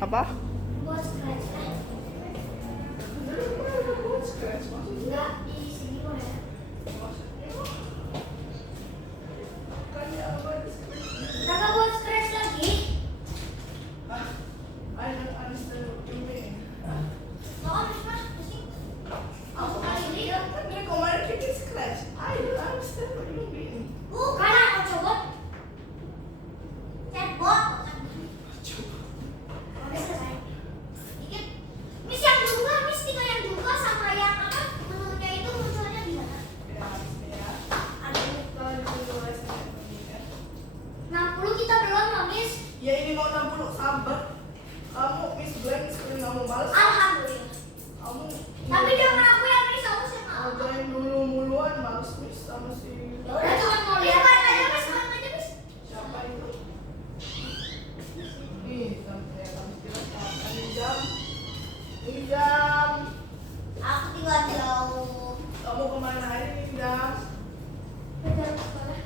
Apa? Buat scratch kan? Buat scratch maksudnya? Enggak, di sini boleh. Kakak buat scratch lagi? I don't understand what you mean. Mau mas, pusing. Apa maksudnya? Kan dari kemarin kita scratch. I don't understand what you mean. Bukan aku coba. Chatbot. Udah selesai. Dikit. Miss yang juga, Miss tiga yang juga sama yang apa? Menunya itu munculnya di mana? Ya, habisnya ya. Ada Kalau dulu saya mengingat. 60 kita belum, loh, Miss. Ya ini mau 60 sabar. Kamu Miss Blank screen kamu males. Alhamdulillah. Kamu Tapi jangan aku yang Miss, aku sih mau. ngajain dulu muluan males Miss sama si. Ya udah cuma mau lihat aja, Miss. Main aja, Miss. Siapa itu? Ih, sampai kamu kira kapan ini jam? Ini jam. Aku tinggal jauh. Kamu kemana hari ini jam? Udah sekolah.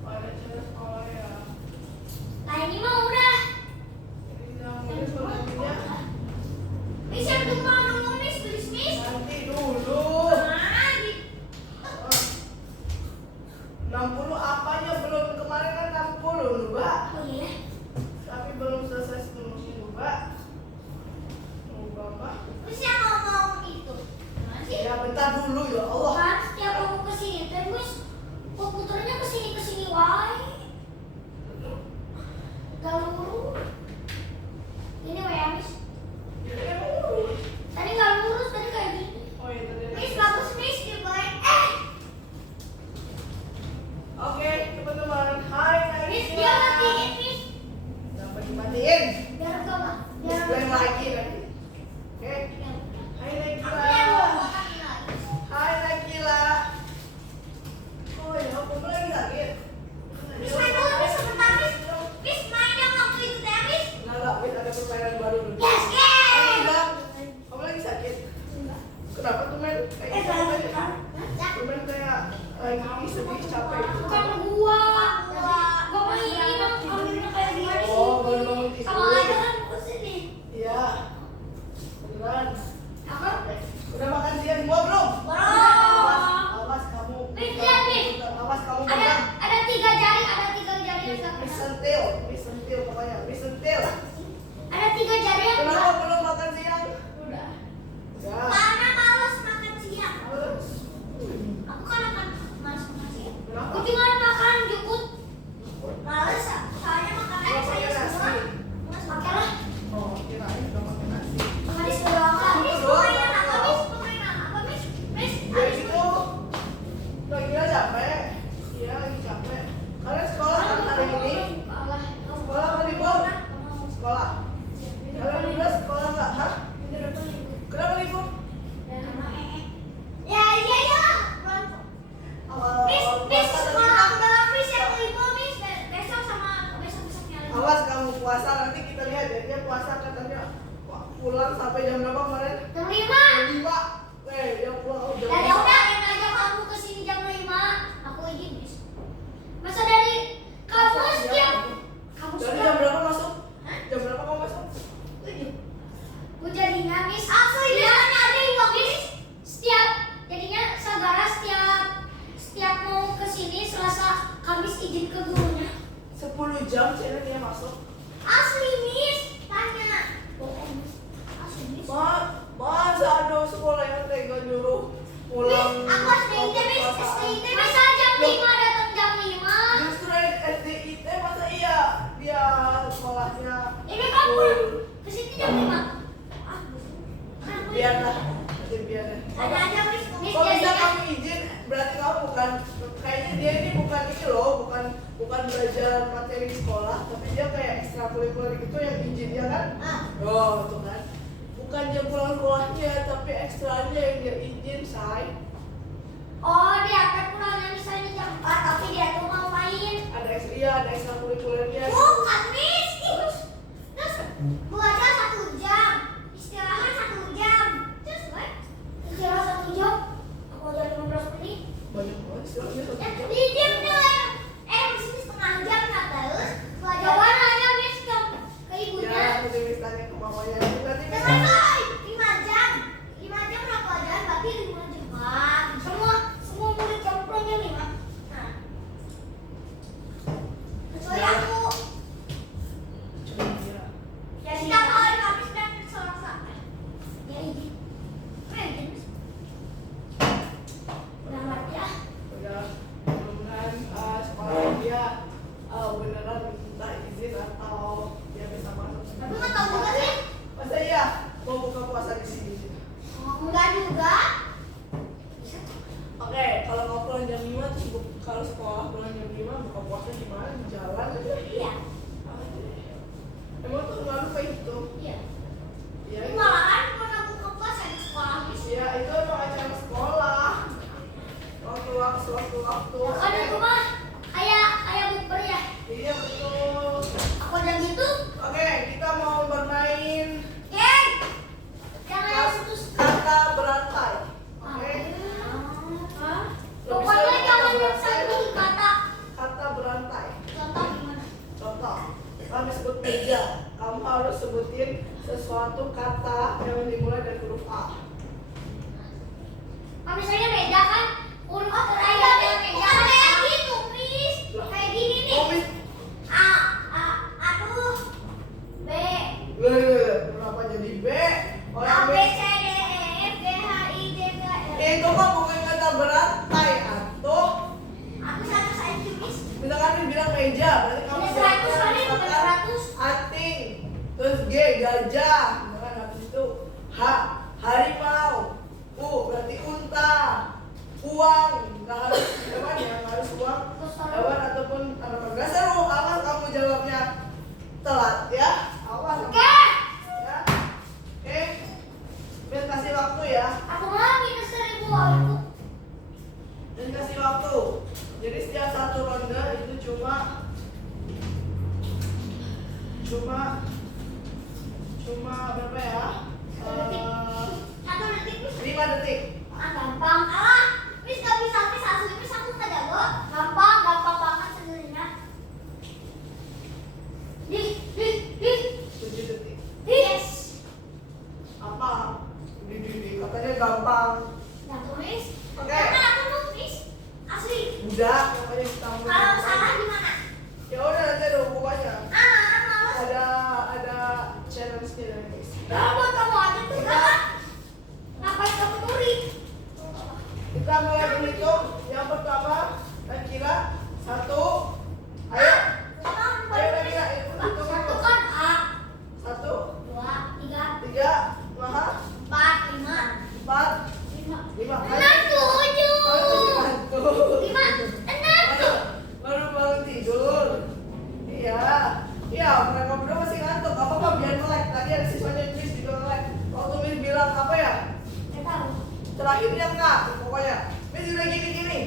Oh, ada cara sekolah ya. Nah ini mah udah. Ini jam ini sekolahnya. Miss yang tumpah nunggu Miss, please Miss. Nanti dulu. Nah, di 60 apanya belum kemarin kan 60 Mbak. oh iya. Tapi belum selesai sepenuhnya Mbak. Mbak. Miss yang mau itu. Gimana sih? Ya bentar dulu ya Allah. Kan setiap aku kesini teh Miss, komputernya kesini wae. Gak lurus. Ini ya Miss. Ini emang lurus. Tadi gak lurus, tadi kayak gini. Oh iya tadi ada. Miss bagus Miss, dibaik. Oke, teman-teman. Hai, Miss Naila. dia matiin Miss. Sampai dimatiin. Biar kau nggak. Miss Blank lagi nanti. Oke. Hai Aku Naila. yang mau makan lagi. Hai Naila. Oh ya, aku lagi sakit. Miss main dulu Miss sebentar Miss. Miss main yang waktu itu teh Miss. Enggak, Miss ada permainan baru dulu. Yes, Hai yes. Naila. Kamu lagi sakit? Kenapa tuh men? Kayak gitu aja. Tumen kayak lagi sedih capek. Bukan gua mau ini dong, kalau ini kayak gini. Oh, baru bangun tidur. Sama aja kan kesini. Iya. Beneran. Apa? Udah makan siang gua belum? Belum. Awas kamu. Miss, lihat, Miss. Awas kamu Ada makan. ada 3 jari, ada 3 jari yang nggak Miss pernah. sentil pokoknya. Miss sentil. Ada 3 jari yang Kenapa nggak. belum makan siang? Udah. Udah. Karena males makan siang. Males. Aku kan akan males makan siang. Kenapa? Aku cuma makan jukut. Males, soalnya makanannya saya semua. Mas pakai lah. Oh, kirain udah makan nasi. Habis berapa? Miss, permainan apa Miss? Permainan apa Miss? Miss, Ya habis itu lagi capek. Iya, lagi capek. Kalian sekolah kan hari ini? Sekolah apa libur? Sekolah. Kalian libur sekolah nggak? Hah? Kenapa libur? Ya, iya ya. Miss, Miss, sekolah udah Miss yang libur Miss. Besok sama besok-besoknya libur. Awas kamu puasa nanti kita lihat ya dia puasa katanya pulang sampai jam berapa kemarin? Jam 5. Jam 5. Dia pulang jam Dan ya udah, yang ngajak kamu ke sini jam 5. Aku izin Miss. Masa dari kamu setiap kamu Dari sudah jam berapa masuk? Jam berapa kamu masuk? gue jadinya Miss. Aku ini ada yang Miss. Setiap jadinya Sagara setiap mau ke sini Selasa Kamis izin ke gurunya. 10 jam channel dia masuk. Asli Miss, tanya. Bohong Miss. Asli Miss. Masa ada sekolah yang tega nyuruh pulang? Miss, aku SDIT Miss, SDIT masa jam 5 datang jam 5. Justru SDIT masa iya dia sekolahnya Ini kamu full. kesini jam 5. Biarlah, nanti biarlah. Tanya aja Miss. Miss Kalau bisa jadinya. kamu izin, berarti kamu bukan kayaknya dia ini bukan ini loh, bukan belajar materi sekolah, tapi dia kayak ekstrakurikuler gitu yang izin dia kan? Oh, itu kan. Bukan dia pulang sekolahnya, tapi ekstranya yang dia izin, say. Oh, dia kan pulangnya misalnya jam 4, tapi dia tuh mau main. Ada ekstrakurikulernya. Bukan Miss. Terus belajar 1 jam, istirahat 1 jam. Terus istirahat 1 jam. Aku ajar 15 menit. Banyak banget istilahnya 1 jam. Di jam deh. Di sini setengah jam nggak terus. Belajar mana ya Miss ke ibunya? Ya, nanti Miss tanya ke mamanya. Berarti Miss Selesai 5 jam. 5 jam berapa jam? Berarti 5 jam. Wah, semua murid campurannya 5. Nah. Kecuali aku. Ya setiap hari Kamis dan Selasa. Ya ini. Keren. Selamat ya. udah mudah-mudahan sekolah dia beneran minta izin atau dia bisa masuk. Tapi nggak tahu juga sih. Masa iya mau buka puasa di sini? Oh, enggak juga. Oke, kalau mau pulang jam 5 terus kalau sekolah pulang jam 5 buka puasa gimana? Di jalan aja. Iya. Emang tuh lalu kayak gitu? Iya. Iya. Ini malahan pernah buka puasa di sekolah. Iya, itu emang acara sekolah. Waktu-waktu. Kan itu mah kayak bukber ya. Iya betul. Aku udah gitu. Oke, kita mau bermain Geng. Jangan yang putus. kata berantai. Oke. Pokoknya jangan yang satu kata. Kata berantai. Contoh gimana? Contoh, kami sebut meja. Kamu harus sebutin sesuatu kata yang dimulai dari huruf A. Kalau misalnya beda kan huruf A kayak meja kayak gitu, Miss. Kayak gini nih. Oh, Miss. A tuh B. Kenapa jadi B? A Orang B B. C D E F G H I J K L. Itu mah bukan kata berantai, atau Aku 100 aja, Miss. misalkan dia bilang meja, berarti kamu Ini 100 jawabnya kali bukan misalkan 100. anting, terus G gajah, misalkan habis itu H harimau, U berarti unta, uang, nggak harus hewan ya, nggak harus uang, hewan ataupun tanaman. Nggak seru, awas kamu jawabnya telat ya, awas. Oke. Ya, oke, Miss kasih waktu ya. Aku mau minus 1000 aku. Dan kasih waktu. Jadi setiap satu ronde itu cuma berapa ya? 1 detik, Miss. 5 detik. Ah, gampang. Alah, Miss gak bisa, Miss asli, Miss aku nggak jago. Gampang banget sebenarnya. Di. 7 detik. Yes. Apa? Di. Katanya gampang. Jatuh, Miss. Oke. Karena aku mau, Miss. Asli. Udah, katanya kita mulai. Kalau salah gimana? Ya udah nanti ada hukumannya. Males. Ada challenge-nya dari Miss. Nah, buat kamu aja tuh, kan? Ngapain kamu turi? Kita mulai berhitung. Yang pertama, kita kira 1. Ayo. Ayo Nabila, hitung Satu dulu. kan A. 1, 2, 3, 3, 4, 4, 5, 4, 5, 5. 6, 7. 5, 6. Baru bangun tidur. Iya, mereka berdua masih ngantuk. Apa biar melek. Tadi ada siswanya Miss juga melek. Waktu Miss bilang apa ya? Nggak tahu. Terakhirnya Kak, pokoknya Miss udah gini.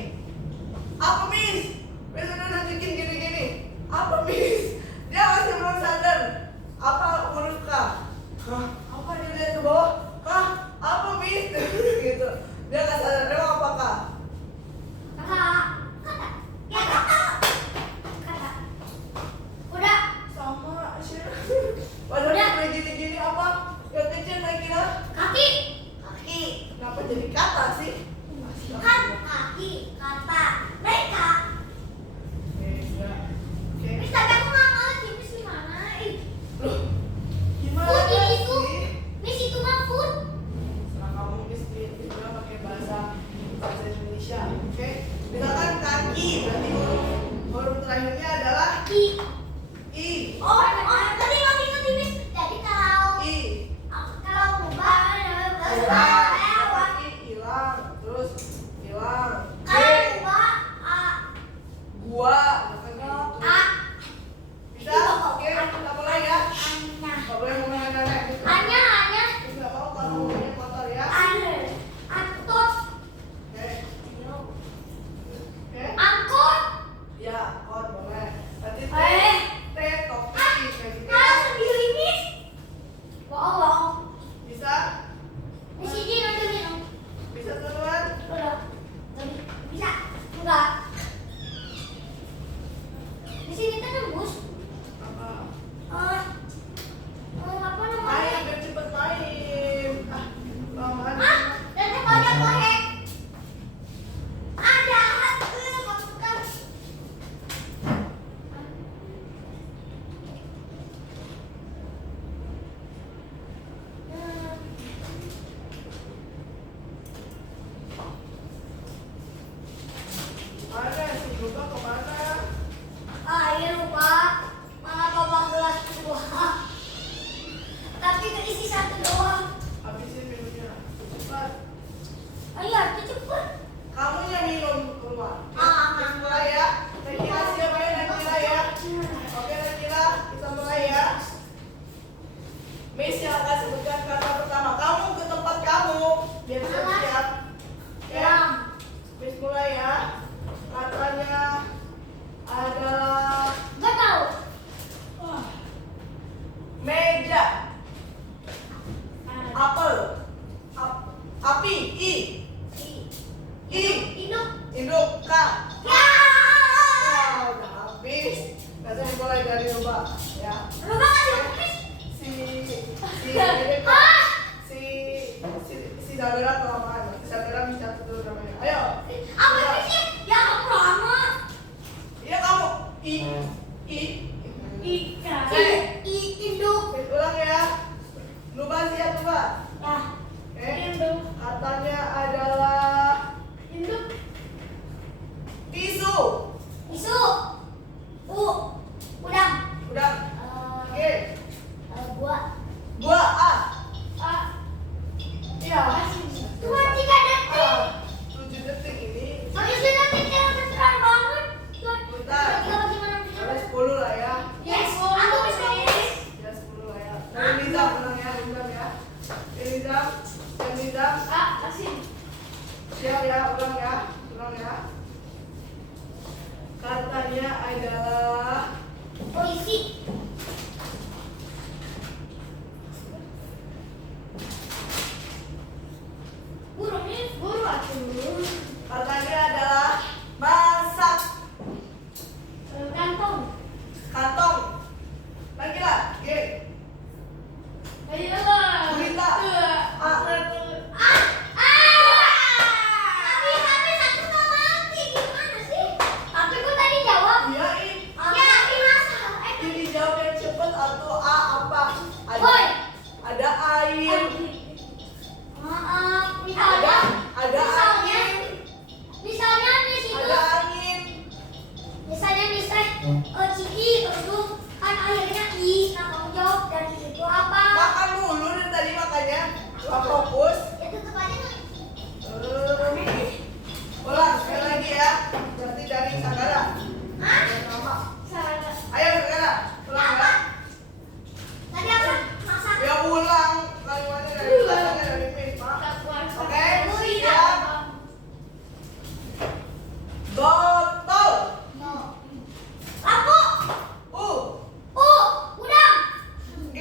Ayo, cepet. Kamu yang minum keluar. Ah. Kita mulai ya. Nakila siap ya, Nakila ya. Oke Nakila, kita mulai ya. Miss yang akan sebutkan kata pertama. Kamu ke tempat kamu. Biar siap-siap. Ya. Miss mulai ya. Katanya adalah Gak tahu. meja, apel, api, Induk. induk, K. Ya. Udah habis. Nanti dimulai dari coba ya. Lu banget ya, Miss. Si Sabera kelamaan. Si Sabera bisa dulu namanya. Ayo. Apa sih? Ya kamu lama. Iya kamu. Ikan. C. Induk. Ulang ya. Lupa siap lupa. Ya. Induk. Katanya adalah Induk. tisu. Isu. Udang. Udah. Oke. Buah. Buah A. Iya. Cuma 3 detik. 7 detik ini. Habis 3 detik yang beneran banget. Bentar. Bagaimana? Ada 10 lah ya. Yes. Aku bisa nulis. Ya 10 lah ya. Dari Nizam ulang ya, Nizam ya. Nizam, dan Nizam. Kasih. Siap ya, ulang ya. Ulang ya. Katanya adalah Polisi. Buru atuh. katanya adalah masak. Kantong. Kantong. Lagi lah. G. Gurita. A. Habis aku mau mati. Gimana sih? Tapi aku tadi jawab. Iya, Ya, ini masalah. ini jawab yang cepet atau A apa? Boy. Ada air. Maaf. Ada angin. Misalnya di situ. Ada angin. Misalnya Ciki terus kan akhirnya I. Nah kamu jawab dari situ apa? Makan mulu dari tadi makanya. Gak fokus. Ya tetap aja tuh. Ulang sekali lagi ya. Berarti dari Sagara. Hah? Yang nama. Salah. Ayo Sagara. Ulang ya. Tadi apa? Masak. Ya ulang. Kalimatnya dari belakangnya dari Miss, Pak. Oke, siap. Botol. Lampu. U. Udang. G.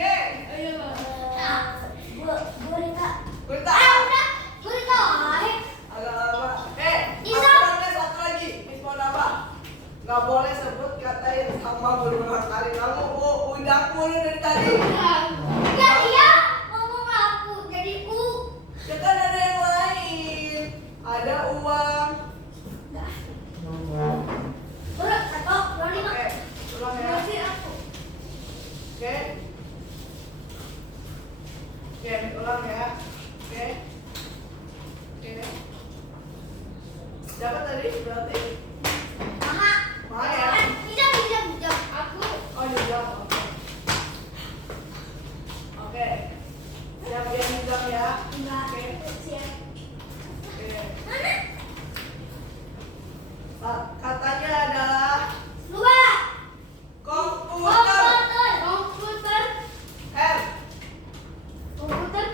Gurita. Gurita. Udah. Gurita. Agak lama. Bisa. Aku namanya satu lagi. Miss mau nambah. Gak boleh sebut kata yang sama berulang kali. Kamu udang mulu dari tadi. Ya dia ngomong lampu jadi U. Ya kan ada yang lain. Ada uang. Urut 1, 2, 5. Oke, ulang ya. Berarti aku. Oke. Oke, ulang ya. Oke. Oke. Dapat tadi berarti? Maha. Maha ya? Bijak. Aku. Oh, dijawab. Oke. Oke. Siap ya, Nizam ya. Enggak. Oke. Siap. Oke. Mana? Katanya adalah Dua. komputer. Komputer. R. Komputer.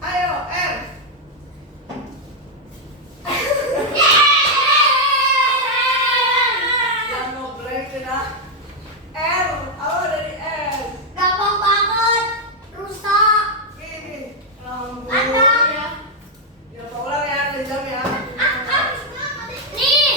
Ayo, R. Jangan ngeblank dah. R. Apa dari R? Gampang banget. Rusak. Ini. Lampu. Ada. Ya, ulang ya, Nizam ya. Nih.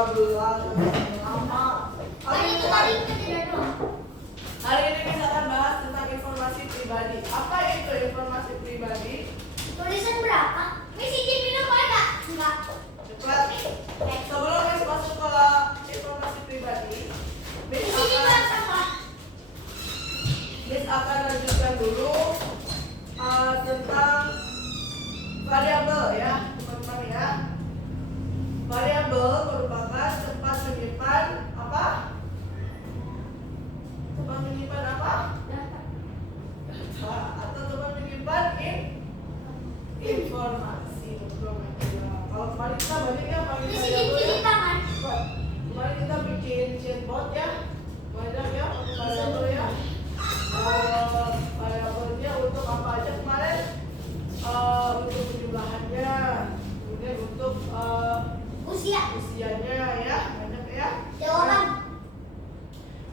lama. Kan itu tadi kita tidak doang. Hari ini kita akan bahas tentang informasi pribadi. Apa itu informasi pribadi? Tulisan berapa? Miss izin minum boleh nggak? Enggak. Cepat. Sebelum Miss masuk ke informasi pribadi, Miss Miss izin berapa? akan lanjutkan dulu tentang variabel ya, teman-teman ya. Variabel merupakan tempat menyimpan apa? Tempat menyimpan apa? Data. Atau tempat menyimpan informasi. Kalau kemarin kita banyak ya pakai Miss izin variabel cuci ya. tangan. Kemarin kita bikin chatbot ya, banyak ya pakai variabel ya. Variabelnya untuk apa aja kemarin? Untuk penjumlahannya, kemudian untuk usianya ya, banyak ya. Jawaban.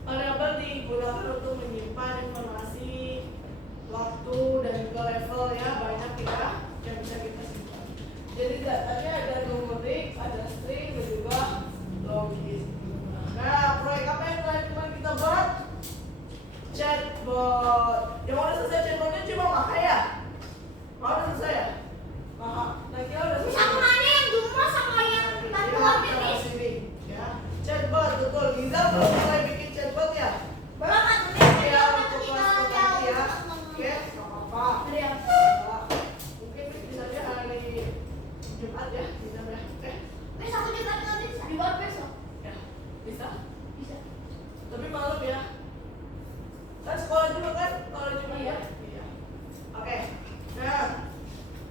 Variabel digunakan untuk menyimpan informasi, waktu dan juga level ya, banyak ya yang bisa kita simpan. Jadi datanya ada numerik, ada string dan juga logis. Nah, proyek apa yang kemarin kita buat? Chatbot. Yang udah selesai chatbotnya cuma Maha ya? Maha udah selesai ya? Maha. Nah, kira udah selesai. Sama mana yang dulu sama yang bantuan Miss? Ya. Chatbot, betul. Giza belum mulai bikin chatbot ya? Belum ada Ya, untuk kelas pertama ya. Oke, nggak apa-apa. Ya. Mungkin bisa aja hari Jumat ya, bisa ya. Oke. Miss aku juga nggak bisa. Dibuat besok. Ya, bisa. Bisa. Tapi malam ya. Kan sekolah juga kan kalau Jumat ya. Iya. Oke. Nah,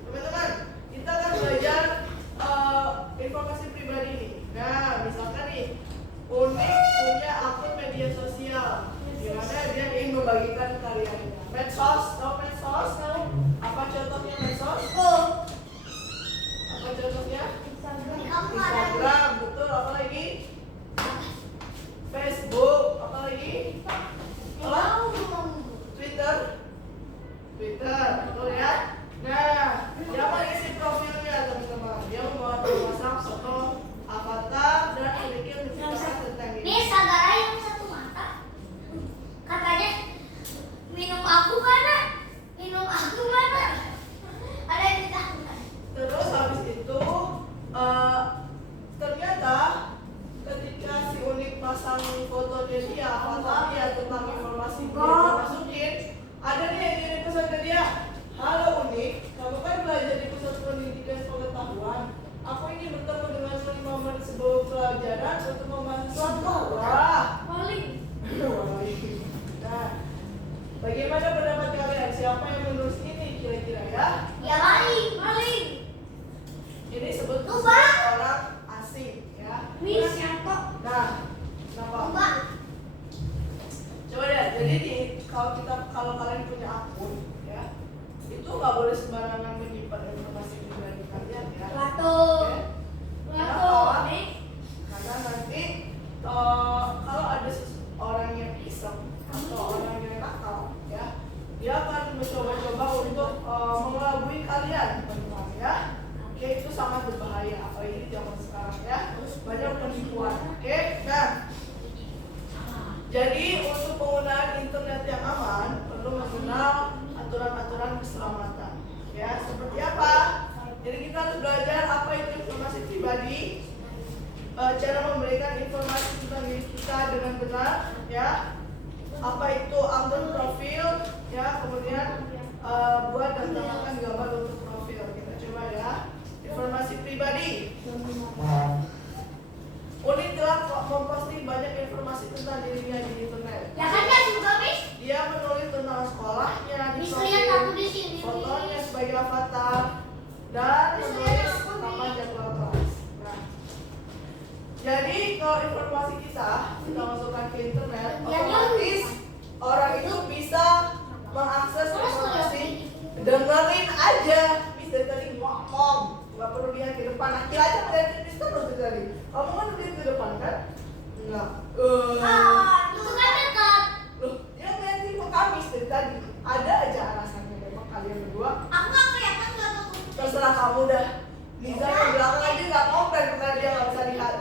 teman-teman, kita akan belajar informasi pribadi nih. Nah, misalkan nih, Unik punya akun media sosial, di mana dia ingin membagikan karyanya. Medsos, tahu medsos? Tahu? Apa contohnya medsos? Apa contohnya? Instagram, betul. Apa lagi? Facebook, apa lagi? Twitter, betul ya. Nah, dia mengisi profilnya teman-teman. Dia membuat memasang foto avatar dan memiliki menceritakan tentang ini. Miss Sagara yang satu mata. Katanya minum aku mana? Minum aku mana? Ada yang ditakutan. Terus habis itu ternyata ketika si Unik pasang fotonya dia, avatarnya tentang informasi yang dia masukin, ada nih yang kirim pesan ke dia. Halo Unik, kamu kan belajar di pusat pendidikan pengetahuan. Aku ingin bertemu dengan 5 menit sebelum pelajaran untuk memahami. Wah, Paling. Nah, bagaimana pendapat kalian? Siapa yang menulis ini kira-kira ya? Ya paling. Ini sebut Lupa. orang asing ya. Miss siapa? Nah, kenapa? Mbak. Coba deh, jadi kalau kalian punya akun ya, itu nggak boleh sembarangan menyimpan informasi pribadi kalian ya. Lato. Oke? Lato. Karena nanti kalau ada orang yang iseng atau orang yang nakal ya, dia akan mencoba-coba untuk mengelabui kalian teman-teman ya. Oke, itu sangat berbahaya apalagi di zaman sekarang ya, banyak penipuan. Oke, nah jadi untuk penggunaan internet yang aman perlu mengenal aturan-aturan keselamatan ya. Seperti apa? Jadi kita harus belajar apa itu informasi pribadi, cara memberikan informasi tentang diri kita dengan benar ya, apa itu akun profil ya, kemudian buat dan tambahkan gambar untuk profil. Kita coba ya, informasi pribadi. Unik telah memposting banyak informasi tentang dirinya di internet. Ya kan dia juga Miss. Dia menulis tentang sekolahnya di Miss profil, lihat aku di sini. fotonya sebagai avatar, dan menulis tentang jadwal kelas. Nah, jadi kalau informasi kita masukkan ke internet, otomatis orang itu bisa mengakses informasi. Dengerin aja, Miss dari tadi ngomong, nggak perlu lihat ke depan. Akhir aja ngeliatin Miss terus dari tadi. Kamu kan lihat ke depan kan? Enggak. Itu kan dekat. Loh, dia ngeliatin ke Kamis dari tadi. Ada aja alasannya memang kalian berdua. Aku nggak kelihatan nggak tahu. Terserah kamu dah. Liza yang belakang aja nggak komplain karena dia nggak bisa lihat.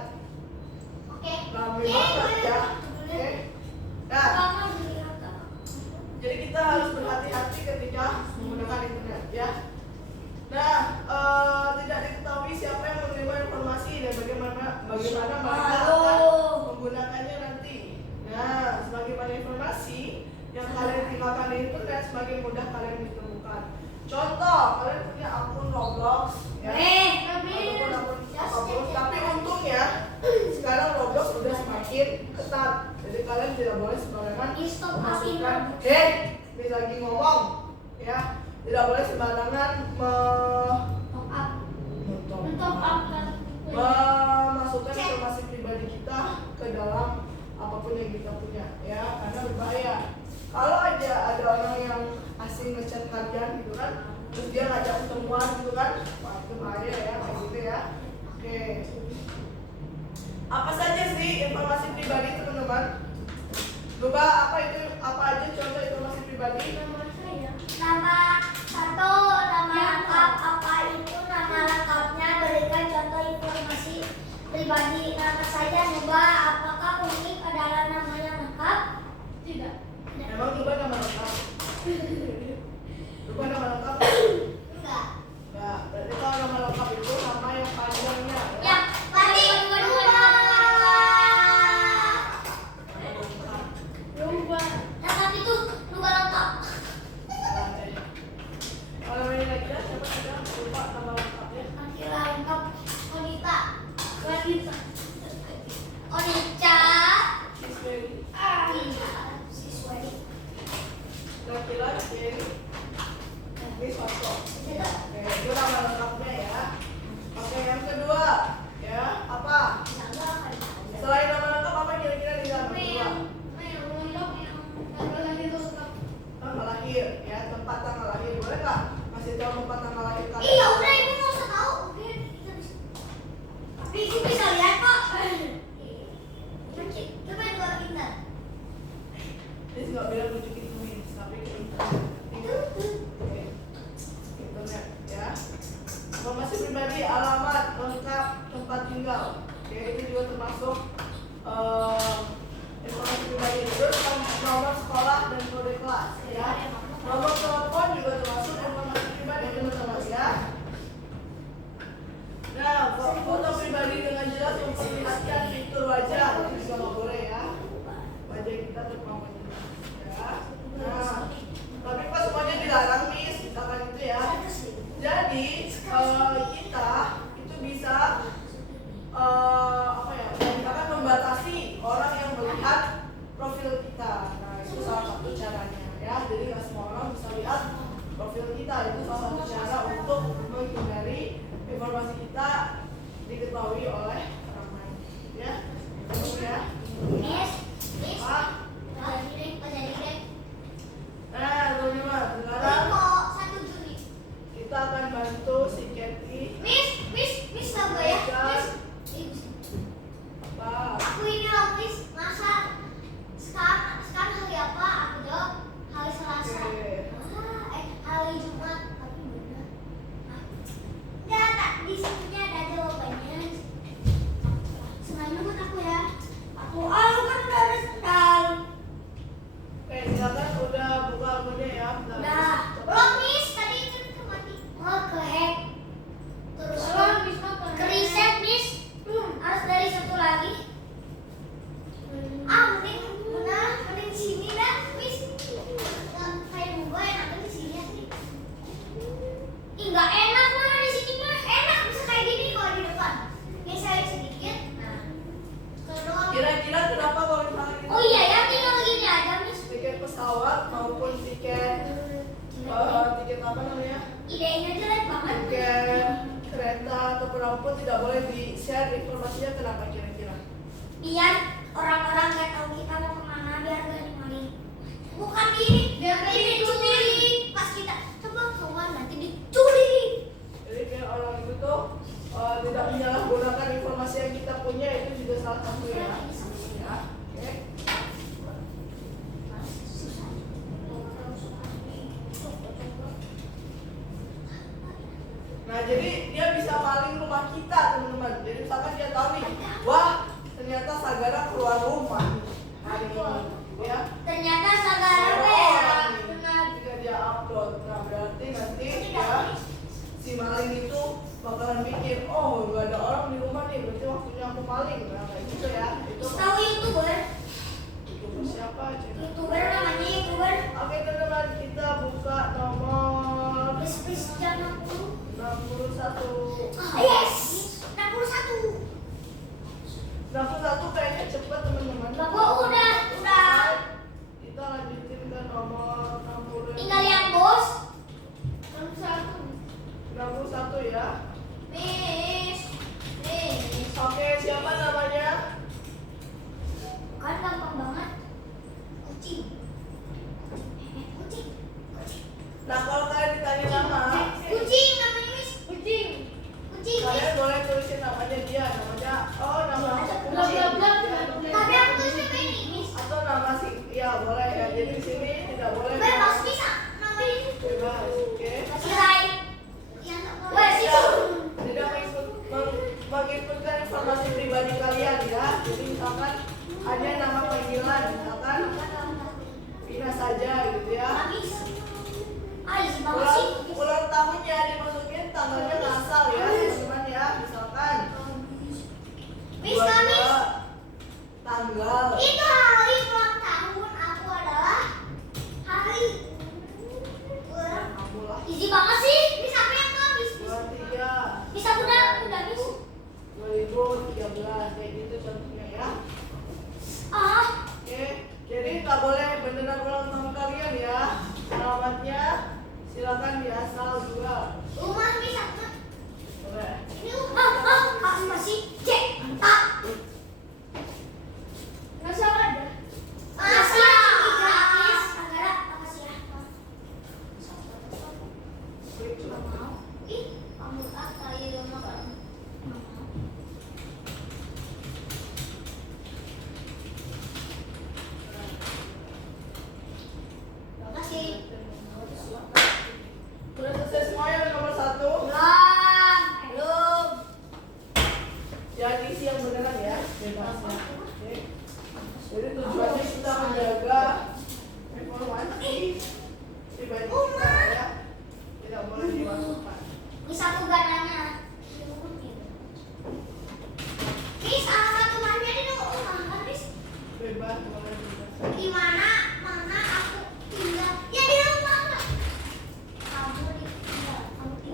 informasi dan bagaimana mereka akan menggunakannya nanti. Nah, semakin banyak informasi yang kalian tinggalkan di internet, semakin mudah kalian ditemukan. Contoh, kalian punya akun Roblox, ya, ataupun akun apapun. Tapi untungnya sekarang Roblox udah semakin ketat, jadi kalian tidak boleh sembarangan memasukkan. Ini lagi ngomong, ya, tidak boleh sembarangan memasukkan informasi pribadi kita ke dalam apapun yang kita punya, ya, karena berbahaya. Kalau aja ada orang yang asing ngechat kalian gitu kan, terus dia ngajak ketemuan gitu kan, wah itu bahaya ya, kayak gitu ya. Oke, apa saja sih informasi pribadi teman-teman? Coba apa aja contoh informasi pribadi? Nama lengkap, apa itu nama lengkapnya, berikan contoh informasi pribadi. Nama saja coba, apakah unik adalah nama yang lengkap? Tidak. Emang coba nama lengkap? Coba nama lengkap? Enggak. Enggak, berarti kalau nama lengkap itu nama yang panjangnya, ya? Ya, tadi lengkap itu lupa lengkap. Kalau namanya Nadia, siapa saja lupa nama lengkapnya? Akila lengkap, Onita, Onica, Sisweri, Siswari. Nakila, Jerry, Miss Wasko. Oke, itu nama lengkapnya ya. Oke, yang kedua, ya, apa? Selain nama lengkap, apa kira-kira di dalam kedua? Tanggal lahir, ya, tempat tanggal lahir. Boleh nggak masih tahu tempat tanggal lahir kalian? Iya, udah ibu nggak usah tahu. Tapi ibu bisa lihat kok. Coba dua pintar. Dia nggak bilang tunjukin tulis, tapi ke internet. Oke, internet, ya. Informasi pribadi, alamat, lengkap, tempat tinggal. Oke, itu juga termasuk informasi pribadi. Terus nomor sekolah dan kode kelas, ya. Nomor telepon juga termasuk informasi pribadi, teman-teman, ya. Nah, foto pribadi dengan jelas memperlihatkan fitur wajah, itu juga nggak boleh ya. Wajah kita terpampang jelas, ya. Nah, tapi pas semuanya dilarang nih, misalkan itu ya. Jadi kita itu bisa misalkan membatasi orang yang melihat profil kita. Nah, itu salah satu caranya, ya. Jadi nggak semua orang bisa lihat profil kita. Itu salah satu cara untuk menghindari informasi kita diketahui oleh orang lain, ya. Terus ya. Pak. Nah, teman-teman, sekarang kita akan bantu si Kathy. Miss tahu gak ya? Apa? Aku ini loh, Miss. Masa sekarang hari apa? Aku jawab hari Selasa. Hari Jumat. Tapi benar. Enggak, tak di sininya ada jawabannya. Semuanya buat aku ya. Aku kan udah ada sendal. Oke, silakan udah buka akunnya ya. Udah. Belum, Miss. Tadi kan mati. Oh, ke hack. Terus ke reset, Miss. Harus dari satu lagi. Mending di sini dah, Miss. Kayak gue enaknya di sini sih. Ih, nggak enak mah di sini mah. Enak bisa kayak gini kalau di depan. Geser sedikit. Nah. Terus. Kira-kira kenapa kalau misalnya Oh iya ya, tinggal gini aja, Miss. tiket pesawat maupun tiket apa namanya? Idenya jelek banget. Tiket kereta ataupun apapun tidak boleh di-share informasinya, kenapa kira-kira? Biar orang-orang nggak tahu kita mau kemana, biar nggak dimaling. Bukan biar diculik. Pas kita coba keluar nanti diculik. Jadi biar orang itu tuh tidak menyalahgunakan informasi yang kita punya, itu juga salah satu ya. Ya, oke. Nah, jadi dia bisa maling rumah kita, teman-teman. Jadi misalkan dia tahu nih, wah ternyata Sagara keluar rumah hari ini, ya. Ternyata Sagara Ada ya. orang nih, jika dia upload, nah berarti nanti ya si maling itu bakalan mikir, oh gak ada orang di rumah maling, nah kayak gitu ya. Itu Tahu YouTuber? siapa aja? YouTuber namanya YouTuber. Oke teman-teman, kita buka nomor Please jangan 61. Yes. 61. 61 kayaknya cepet teman-teman. Bapak udah. Kita lanjutin ke nomor 60. Tinggal yang bos. 61 ya. Miss. Oke, siapa namanya? Kan gampang banget. Kucing. Nah kalau kalian ditanya nama, Kucing namanya Miss. Kucing. kalian boleh tulisin namanya dia, namanya nama kucing. Tapi aku tulisnya ini Miss. Atau nama sih, ya boleh ya. Jadi di sini tidak boleh. Bebas bisa namanya. Bebas, oke. Selesai. Wes itu. Tidak menginputkan informasi pribadi kalian ya. Jadi misalkan ada nama panggilan, misalkan Vina saja gitu ya. Habis. Ais banget sih. Ulang tahunnya dimasukin tanggalnya ngasal ya teman-teman ya. Misalkan Miss Kamis. tanggal. Itu hari ulang tahun aku adalah hari. Kamu lah. Easy banget sih. Miss apa yang Kamis? 23 Miss aku udah Miss. 2013 kayak gitu contohnya ya. Oke, jadi nggak boleh beneran ulang tahun kalian ya. Alamatnya silakan diasal juga. Rumah Miss aku. Boleh. Ini Kak masih cek. Nggak salah ada. Makasih ya, gratis. Agara, makasih ya. Klik Nggak mau. Ih, kamu kata ya rumah kamu. Nggak mau. Makasih. Udah selesai semuanya nomor 1. Belum. Jangan isi yang beneran ya, bebas ya. Oke. Jadi tujuannya kita menjaga informasi pribadi kita ya. Tidak boleh dimasukkan. Miss aku gak nanya. Miss, alamat rumahnya di rumah kan, Miss? Bebas boleh bebas. Di mana aku tinggal? Ya di rumah lah. Kamu tinggal.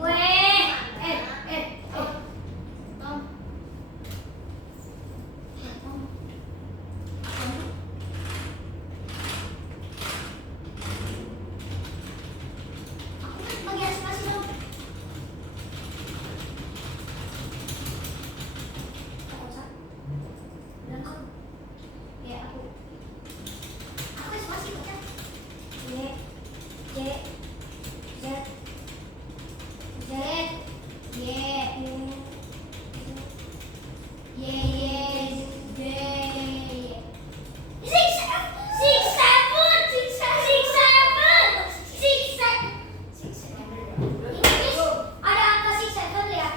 Weh, Tom. Aku bagi aspirasi dong. Aku usah. Dan aku. Ya aku. Aku aspirasi baca. Z, Z, Z, Z, Y, Y, Z, Six, seven. Ini ada angka 6, 7 lihat.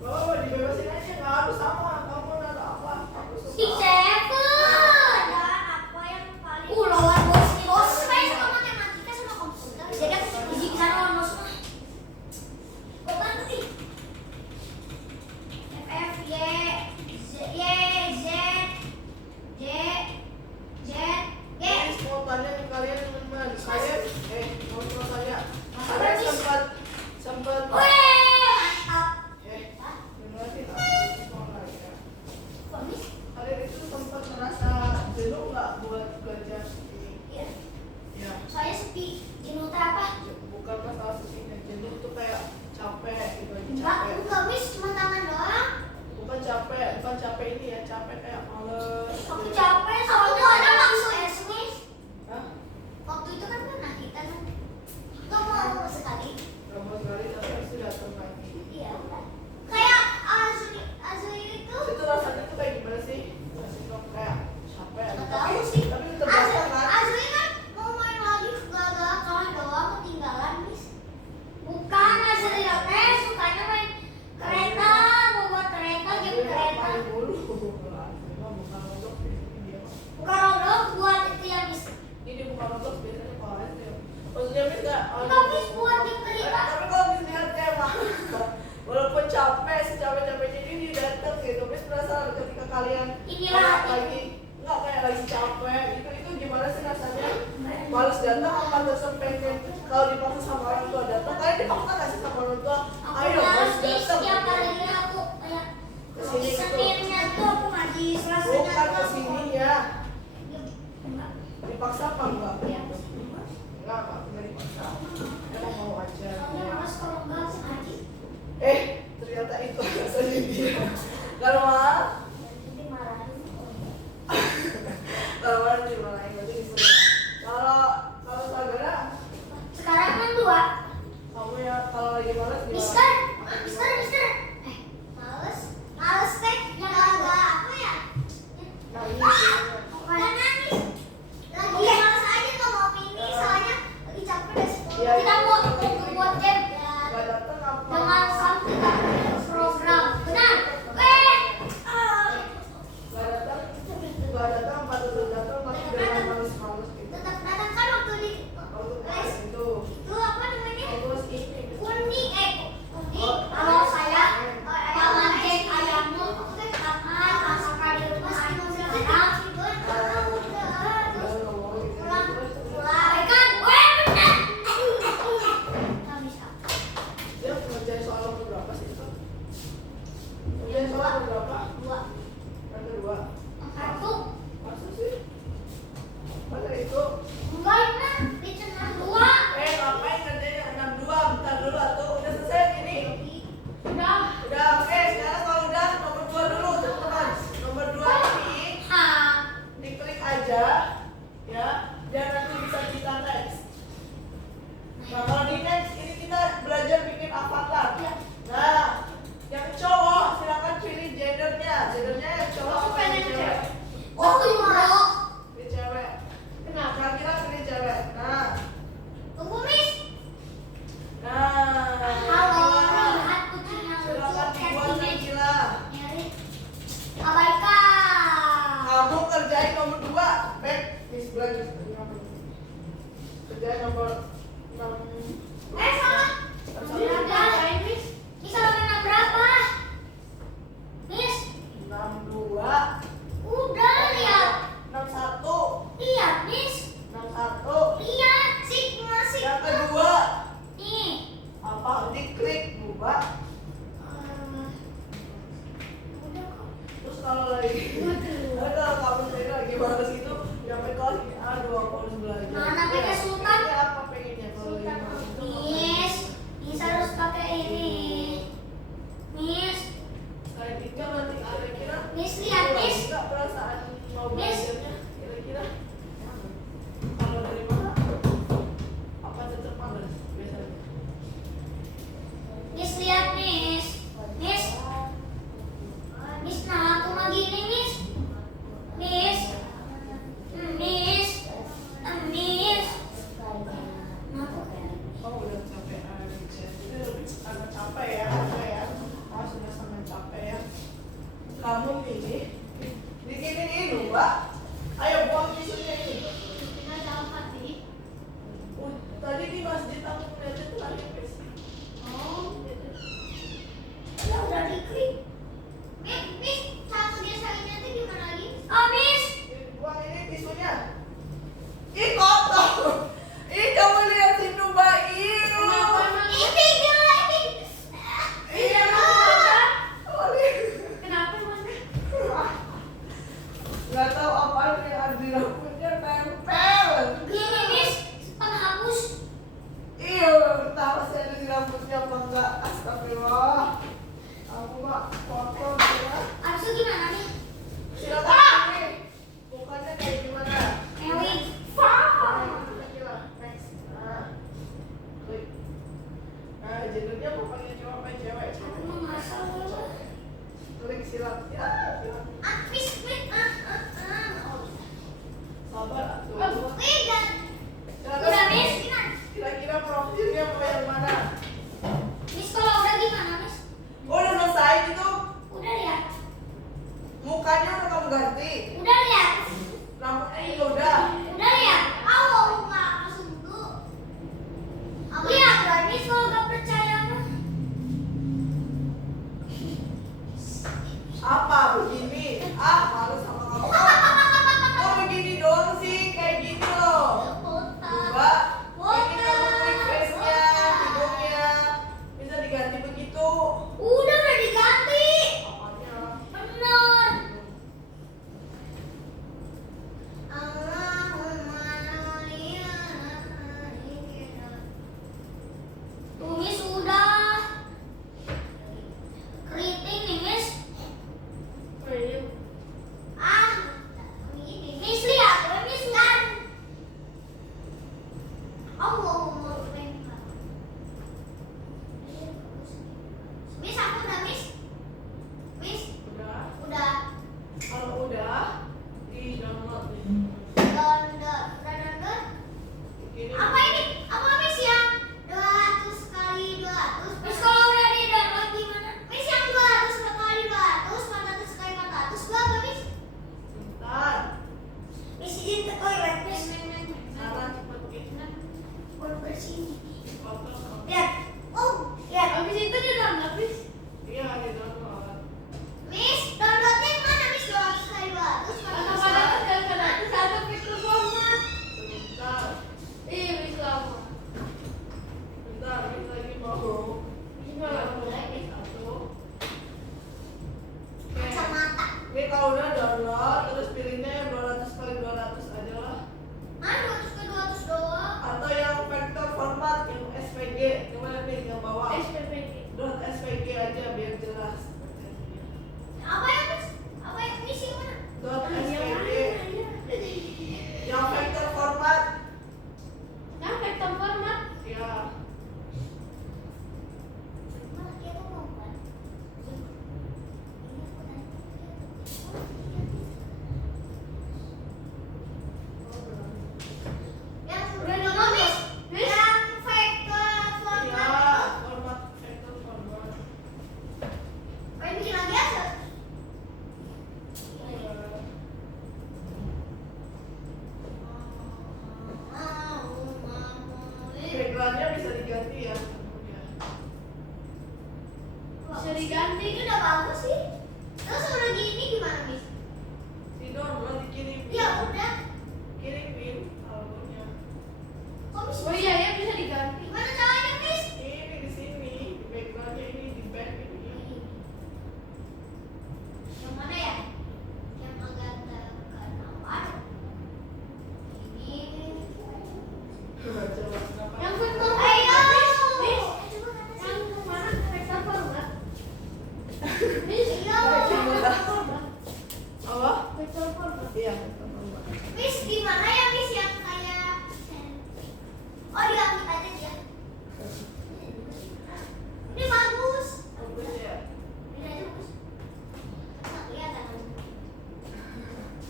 Oh, dibebasin aja, nggak harus sama. Kamu nada apa? Aku suka. 6, 7. Dan apa yang paling lawan bos nih. Bos main sama matematika sama komputer. Jadi aku bisa lawan bos mah. Kok bantu sih? F, Y, Z, J, G. Ini mau tanya ke kalian teman-teman. Kalian, mau tanya. Kalian Habis. sempat. Weh, mantap. Dengerin aku sekolah ya. Kok Miss? Kalian itu sempat merasa jenuh nggak buat belajar ini? Iya. Ya, Soalnya sepi. Jenuh teh apa? bukan masalah sepinya. Jenuh tuh kayak capek gitu lagi Enggak, capek. enggak Miss, cuma tangan doang. Bukan capek ini ya, capek kayak males. Aku gitu. capek soalnya ada langsung Miss. Hah? Waktu itu kan pernah kita kan nggak mau sekali. Gak mau sekali tapi harus datang lagi. Iya udah. Kayak Azri itu. Itu rasanya tuh kayak gimana sih? Masih dong kayak capek. Nggak tahu sih. Tapi tetap datang kan? Azri kan mau main lagi gagal kalah doang ketinggalan Miss. Bukan Azri teh sukanya main kereta, mau buat kereta game kereta. Dipaksa apa enggak? Iya. Enggak, Pak. Enggak dipaksa. Emang mau aja. Soalnya males kalau enggak sengaja. Ternyata itu alasannya dia. Kalau mal, Dimarahin. kalau mal dimarahin berarti disuruh. Kalau Sagara, Sekarang kan 2. kamu ya kalau lagi malas gimana? Mister. Males teh yang agak apa ya? Nangis. Bukan nangis. Lagi males aja nggak mau ini soalnya lagi capek dari sekolah. Iya, Kita iya. mau buat game Nggak datang apa? dengan satu program. Benar. Nggak datang apa tetap datang tapi dengan malas-malas gitu. Tetap datang kan waktu di Kalau tuh les itu, itu apa namanya? terus ini. Kuning kalau saya kalau cek ayammu makan masakan di rumah anak pulang kan bener nggak bisa Dia ngerjain soal nomor berapa sih itu? Ngerjain soal nomor berapa? 2 Yang kedua. satu Masa sih? Masa itu? enggak mah di cenah 2 Ngapain ngerjain yang 62? Bentar dulu atuh. Udah selesai ini? udah Udah, oke. Sekarang kalau udah nomor 2 dulu teman-teman. Nomor 2 ini diklik aja ya, biar nanti bisa kita next. Nah, kalau di next ini kita belajar bikin avatar. Nah, yang cowok silakan pilih gendernya. Gendernya yang cowok apa yang cewek? oh iya Pilih cewek. Kenapa? Kira pilih cewek. Nah, tunggu Miss nah. halo lihat kucing yang lucu Silakan dibuat Nagila. nyari abaikan Kamu kerjain nomor 2. Back, Miss belajar. Kerjain nomor 6. salah berapa Miss Miss halaman berapa Miss 62. udah lihat 61. lihat Miss 61. lihat masih Yang kedua nih apa? Diklik berubah. udah kok Terus kalau lagi kalau kamu sendiri lagi males itu sampai kelas ini aduh aku harus belajar. Mana pakai sultan? Ini apa pengennya kalau lagi males itu? Miss harus pakai ini Miss Selain itu nanti kira-kira Miss lihat Miss nggak perasaan mau Miss. belajarnya kira-kira kalau dari mana? Apa tetap males biasanya? Miss lihat Miss Miss Miss nah aku mau gini Miss Miss Miss Miss Oh udah capek aja. Ini lebih karena capek ya. Oh sudah sangat capek ya. Kamu pilih. Dikini Mbak. Ayo buang tisunya ini. Tadi di masjid aku ngeliatnya tuh ada Miss. ya udah diklik Miss cara biasanya tuh gimana lagi oh Miss Buang ini tisunya. Ih kotor. Ih kamu lihat situ Mbak. ini guys Iya. kenapa Mas Nggak tahu apa yang ada di rambutnya nempel. gini Miss penghapus Iya, tahu sih ada di rambutnya apa enggak? Astagfirullah. Aku mah kotor ya. habis itu gimana nih Silakan ini. Bukannya kayak gimana? Ewing Next. Nah, klik. Nah, gendernya mau panggil cowok apa cewek? aku mau masalah Klik silat. Ya, silat. Miss Sabar atuh. udah Silakan. Miss Kira-kira profilnya mau yang mana? Miss kalau udah gimana Miss Oh, udah selesai gitu? udah lihat Mukanya udah kamu ganti. udah lihat Rambutnya juga udah. udah lihat nggak masuk dulu lihat lah Miss kalau nggak percaya mah Apa begini? Males sama kamu. Kok begini doang sih? Kayak gini loh. Coba. Ini kamu klik face-nya, hidungnya. Bisa diganti begitu. udah diganti Apanya? bener Allahumma kalau udah download, terus pilihnya yang 200 kali 200 aja lah. 200 ke 200 doang. Atau yang vektor format yang SVG, gimana nih yang bawah? SPPG. .svg aja biar jelas. Apa ya, Miss? Apa yang misi mana? .svg yang vektor format. Nah, vektor format. Ya. Malah dia tuh mau kan? Yang udah nonton, Miss? Yang vektor format. Ya, format vektor format. Main bikin lagi aja. Backgroundnya bisa diganti ya. Bisa diganti, itu udah bagus sih. Terus udah gini gimana, Miss? Si download dikirim. Ya udah. Kirimin albumnya. Kok bisa? Oh iya ya, bisa diganti. Gimana caranya, Miss? Ini di sini, di backgroundnya ini di back ini. Yang mana ya? Yang agak terkenal. Ini. Coba kenapa? Yang vektor. Ayo. Miss. Yang mana? Vektor format. Miss. Iya. Vektor format. Apa? Vektor format. Iya, vektor format. Miss, di mana ya, Miss, yang kayak oh, diambil aja dia. Ini bagus. Bagus ya. Ini aja bagus. Nggak kelihatan.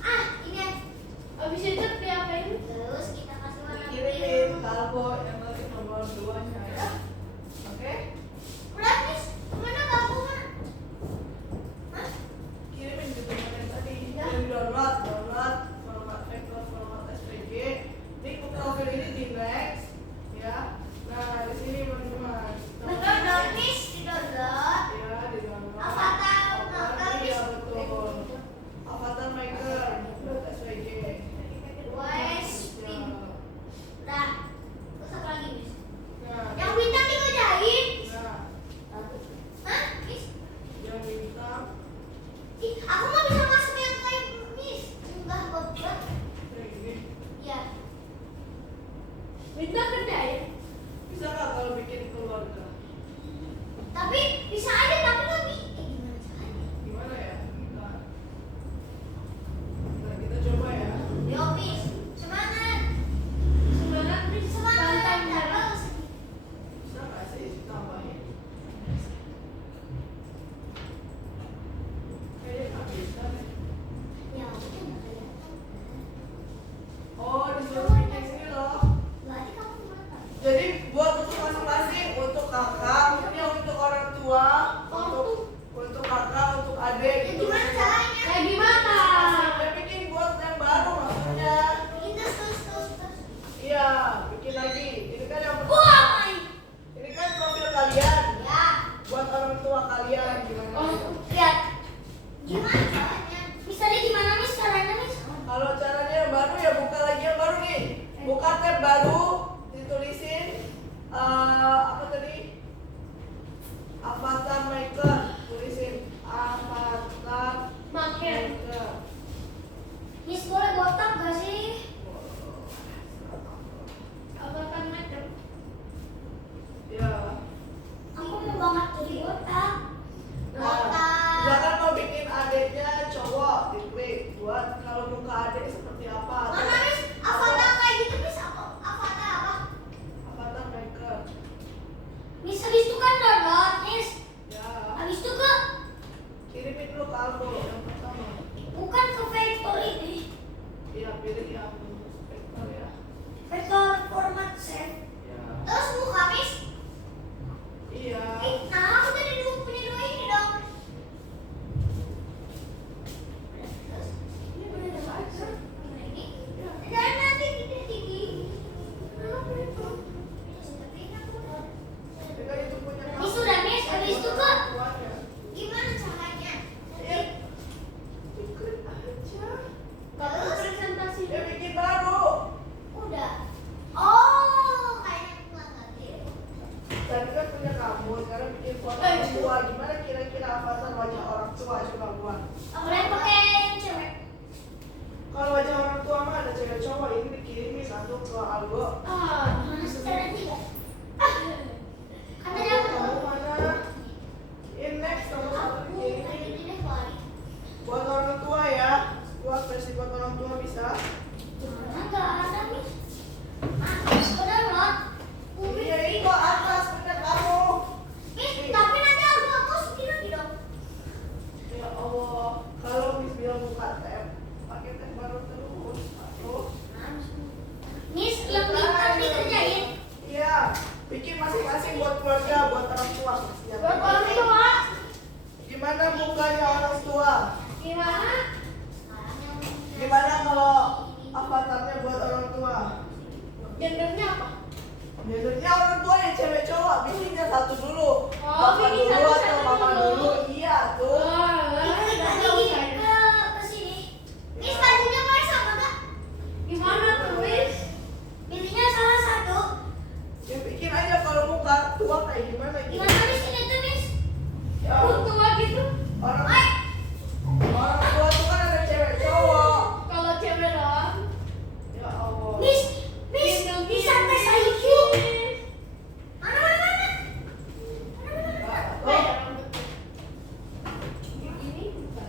Ah, ini aja. Habis itu diapain? Terus kita kasih warna Kirimin kalbo yang nanti nomor 2-nya ya. Oke? udah, Miss. Mana bambunya? Hah? Kirimin gitu yang tadi. Ya. Yang download format vektor format SVG. Ini profil ini di next ya. Nah, di sini teman-teman. Download, Miss. Di-download. Ya, di download. Avatar maker, Iya, Miss. betul. Avatar maker .svg. Wes, pin. Ya. Udah. Terus apa lagi, Miss? Nah, Yang bintang dikerjain. nah, Hah, Miss? yang bintang Ih, aku mah bisa masuk yang kayak Miss. Enggak, goblok. yang ini. Ya. Bintang kerjain. Bisa nggak kalau bikin keluarga? Tapi bisa aja, tapi nggak bisa. Gimana caranya? Gimana ya? Kita coba ya. Yo, Miss. Semangat. Semangat, Miss. Semangat. Terus. Bisa nggak sih tambahin? Kayaknya nggak bisa deh. Ya, udah nggak kelihatan. Oh, disuruh bikin sini loh. Berarti kamu gimana? Jadi buat untuk masing-masing, untuk kakak, ini untuk orang tua, untuk kakak, untuk adik. Ya, gimana caranya? Kayak gimana? Ya bikin buat yang baru maksudnya. Bikin terus. Iya, bikin lagi. Ini kan yang Wah, ini kan profil kalian. ya. Buat orang tua kalian gimana? Lihat. Gimana caranya? Bisa deh gimana, Miss? Caranya, Miss? Kalau caranya yang baru ya buka lagi yang baru nih. Buka tab baru, ditulisin apa tadi? Avatar maker, tulisin avatar Maker. maker. Miss, boleh botak gak sih? Avatar maker. Ya. Aku mau banget jadi botak. Nah, Botak. misalkan mau bikin adiknya cowok, diklik buat kalau muka adik seperti apa. Mana, Miss? Avatar kayak gitu, Miss? Avatar apa? Avatar maker. Miss, habis itu kan download, Miss. Ya. Habis itu ke Kirimin dulu ke Albo yang pertama. bukan ke vektor ini. Iya, pilih yang vektor ya. Vektor format save. Ya. Terus buka, Miss. Iya. Nah, aku tadi punya dua ini dong. Terus, ini boleh baca. Ini. Dan nanti kita tinggi. Apa itu? Tapi ini aku udah. Kita itu punya Miss, udah, Miss. Habis itu ke tuanya. gimana caranya? Ya. Ikut aja. Terus Presentasi. Ya bikin baru. udah. Oh, kayaknya aku nggak ngerti. Gimana? Sekarang yang Gimana kalau avatarnya buat orang tua? Gendernya apa? Gendernya orang tua yang cewek cowok, bikinnya satu dulu. Oh, Papa bikin dulu satu-satu atau mama dulu. dulu? Iya tuh. ke sini. Miss bajunya boleh sama nggak? Gimana tuh, Miss? Pilihnya salah satu. Ya bikin aja kalau muka tua kayak gimana gitu. Gimana Miss ini tuh Miss? Ya, Tua gitu. orang Oi, orang tua tuh kan ada cewek cowok. Kalau cewek doang. Ya Allah. Miss, bisa tes IQ. Mana mana mana? Oh, ya, rambut. Ini bukan.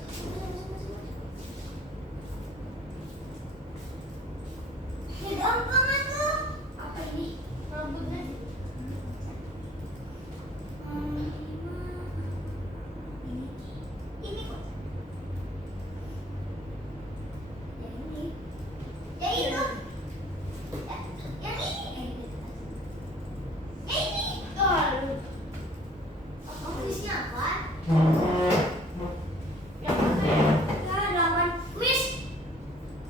Ya gampang tuh. Apa ini? Rambutnya. Ini kok. Yang ini. Yang itu. Yang ini. Yang ini. Aduh. Kamu tulisnya apa? Yang mana ya? Nah, 8. Miss.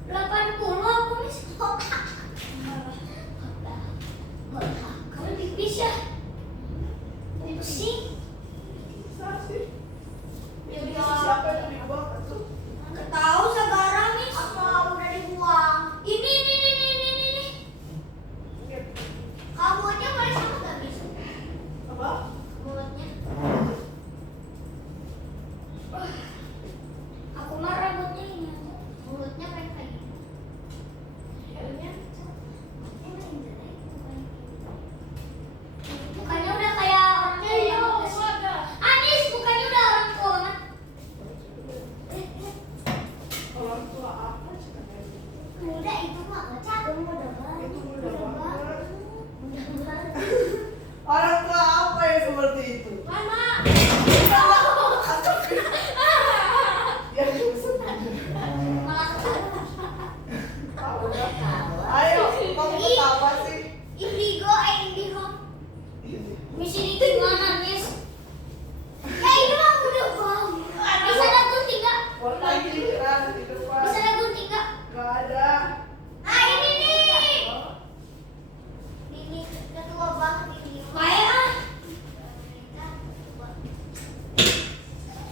80 aku Miss. Kamu pipis ya? Pusing. Bisa sih. Ya Ini udah. siapa yang dibuang tuh? Nggak tahu sekarang Miss. Apa udah dibuang? Ini. Kabutnya boleh sama nggak Miss? Apa? Mulutnya. Aku mah rambutnya ini aja. Mulutnya pengen kayak gini. Kayaknya. Mukanya udah kayak orang tua Iya, banget. ada. Anis, mukanya udah orang tua banget. Orang tua apa sih katanya? Muda itu mah kocak. Muda banget. Itu muda banget. Muda banget. Orang tua apa yang seperti itu? Mama. Ya susah. Malah ketawa. Tahu dah. Ayo, kamu ketawa sih. Indigo. Miss ini gimana, Miss? Ini mah udah banget. Bisa ada gunting nggak? Warna giliran di depan. Bisa ada gunting nggak? Gak ada. Nah ini nih. Ini ketua banget ini. Kayak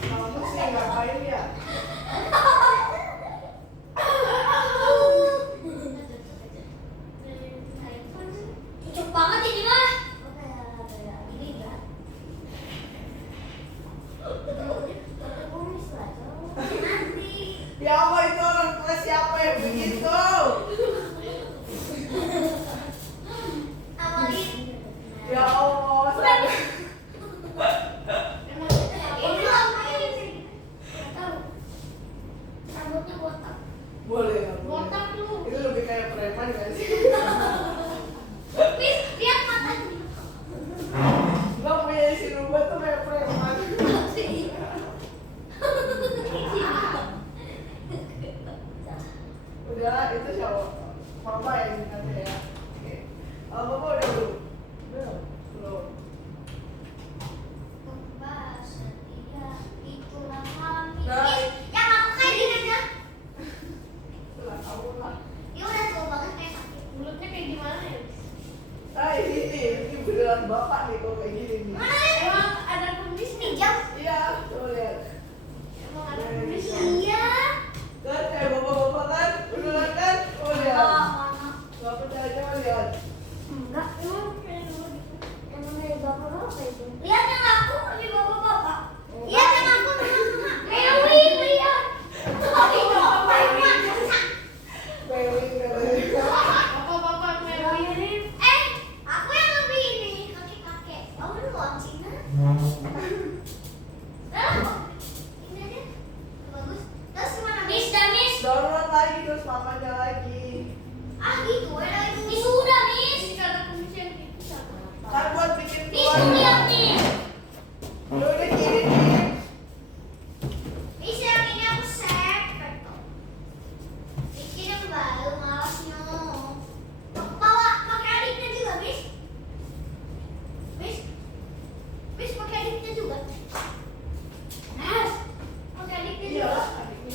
Kamu sih ngapain ya? Cucuk banget ini mah. Ini enggak. Nanti. Ya Allah, itu orang tua siapa yang begitu? Amalin. Ya Allah, saya- Ini ngapain sih? Nggak tahu. Rambutnya botak. boleh nggak boleh? Botak lu. Itu lebih kayak preman gak sih? Miss, lihat matanya. Gak punya isi rumah tuh kayak preman. Udah, itu siapa? Mama yang nanti ya. Oke. Mama udah belum? Belum. Belum. Kembas setia itulah kami. Nah. Miss, yang aku kayak gini aja. Itulah kamu lah. Dia udah tua banget kayak sakit. Mulutnya kayak gimana ya? Ah ini beneran bapak nih kalau kayak gini nih. Mana nih? Emang ada kumisnya? Pinjam. Iya, coba lihat. Emang ada kumisnya? Iya. Kan kayak bapak-bapak kan, beneran kan? Oh lihat. Mana? Gak percaya coba lihat. Enggak. Emang kayak dulu gitu. Emang dari bapak-bapak itu. Lihat yang aku dari bapak-bapak. Lihat yang aku teman-teman. Mewi, lihat. Oh, itu preman. Wewe. Bapak-bapak mirip. Aku yang lebih ini kakek-kakek. Kamu dulu orang Cina. Ini aja. Bagus. Terus gimana? Miss dan Miss. Download lagi terus mamanya lagi. Ah gitu, ada itu. Miss udah, Miss. Ini ada kumisnya gitu siapa? Kan buat bikin Miss keluar. lihat nih. Lu udah kirim nih. Miss yang ini aku save. Bikin yang baru malasnya. Bawa pakai adiknya juga, Miss. Miss pakai adiknya juga. Mas, pakai adiknya Iya, juga. adiknya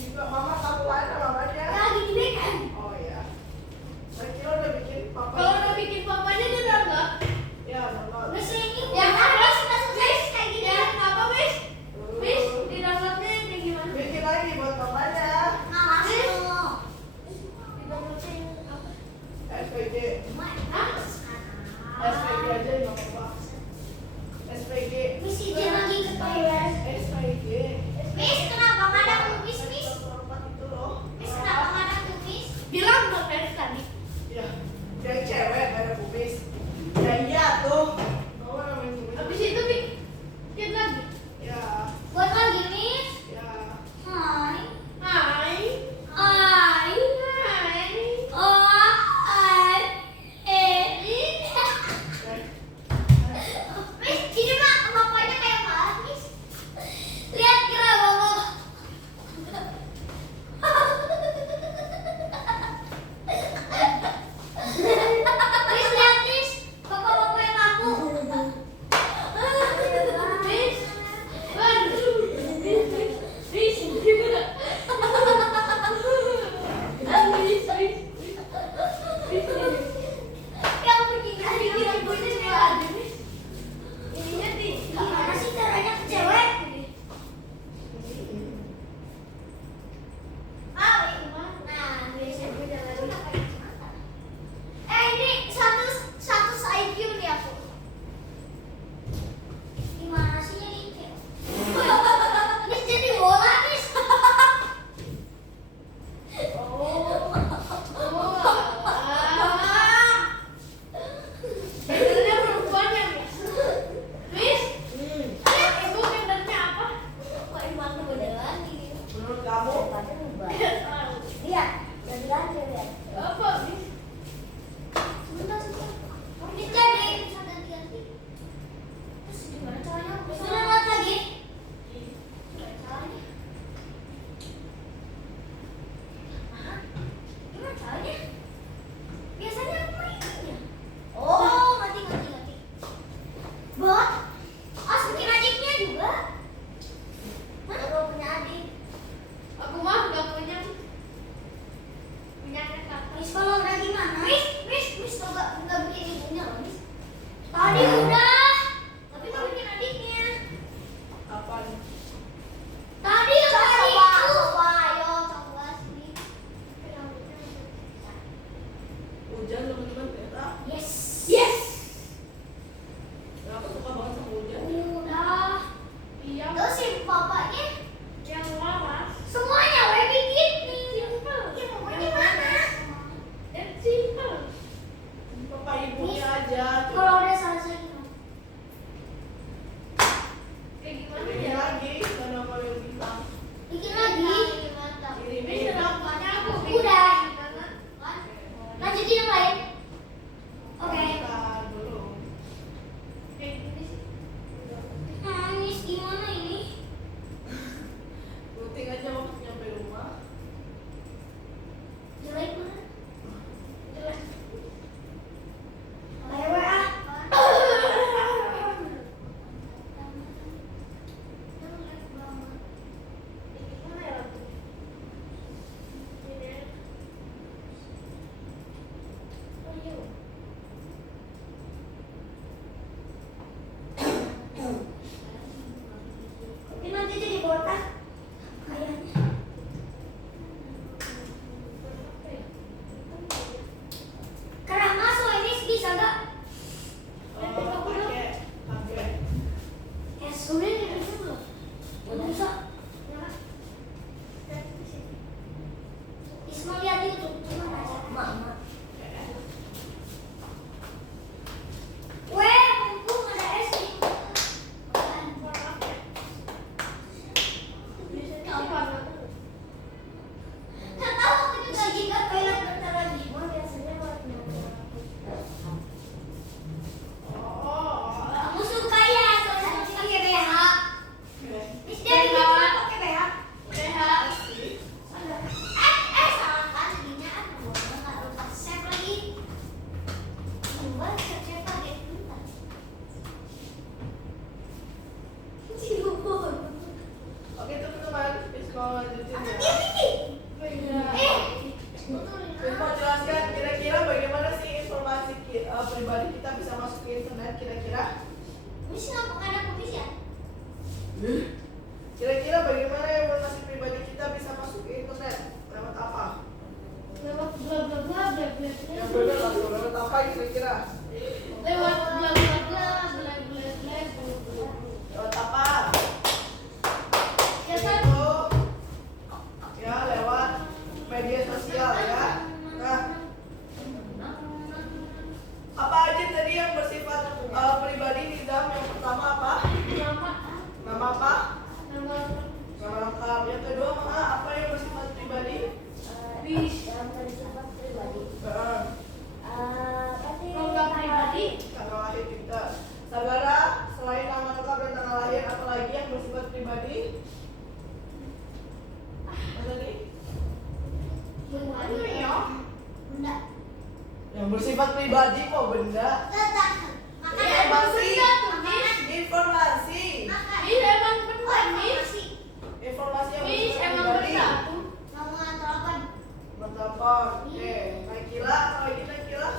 kamu? Lihat, ganti lagi lihat. Apa, Miss? Sebentar. Ini jadi bisa ganti-ganti. Terus gimana caranya? Sudah lihat lagi. Gimana caranya? Hah? Gimana caranya? Biasanya aku mainnya. Oh, ngerti. Bot? Masukin adiknya juga. Hah? Baru punya adik. Aku mah nggak punya. Punya kakak. Miss kalau udah gimana? Miss coba nggak bikin ibunya loh, Miss. Tadi udah, tapi nggak bikin adiknya. Kapan? Tadi yang tadi itu. Ayo coba sini. Hujan teman-teman ya. Yes. Ya, aku suka banget sama hujan. Udah. Iya. Terus si bapaknya Yang laras. semuanya udah bikin nih. Ya mau gimana? Dan simple. Papa ibunya aja. Kalau udah selesai gimana? Kayak gimana Ini ya? lagi karena mau yang bintang. Bikin lagi. Miss kenapanya aku Udah. Lanjutin yang lain. Oke. Bentar dulu. kayak gini sih. Miss gimana ini? Gunting aja waktu nyampe rumah. Jelek mana? Jelek. Kayak WA. Gimana ya lagu? Ini. Oh iya. Ini nanti jadi botak. Kayaknya. Apa ya? Karena masuk ini bisa nggak? Pakai. Sudah ini belum. Udah bisa. Isma lihat itu. Gimana aja? Mama. Weh, mumpung ada es nih. Nggak tahu aku juga jika toilet bentar lagi. Mau biasanya buat kamu suka ya toilet pakai BH? Miss Dewi cuma pakai BH. Salah kan jadinya aku nggak lupa save lagi. Coba save pakai bentar. Ciuman. Oke teman-teman, Miss mau lanjutin Apa ya. dia ini? Miss mau jelaskan kira-kira bagaimana sih informasi pribadi kita bisa masuk ke internet kira-kira? Miss ngapa nggak ada kumis ya? Kira-kira bagaimana informasi pribadi kita bisa masuk ke internet? Lewat apa? Lewat bla bla bla bla bla Yang bla. benar lah, lewat apa kira-kira? Lewat bla bla bla bla bla bla. Lewat apa? Ya kan? Itu ya lewat media sosial ya. Nah, apa aja tadi yang bersifat pribadi Nizam? Yang pertama apa? Nama. Nama apa? Nama. Nama lengkap. Yang kedua apa yang bersifat pribadi? Wish. Program pribadi. Tanggal lahir kita. Saudara, selain nama lengkap dan tanggal lahir, apa lagi yang bersifat pribadi? Apa tadi? Aduh ya. Enggak. Yang bersifat pribadi kok benda? Tetap. Informasi. Miss. Informasi. Miss emang benar, Miss. Informasi yang Miss bersifat emang pribadi. benar. Mau ngantor apa? Telepon. Oke, Naikila, kalau gitu Naikila.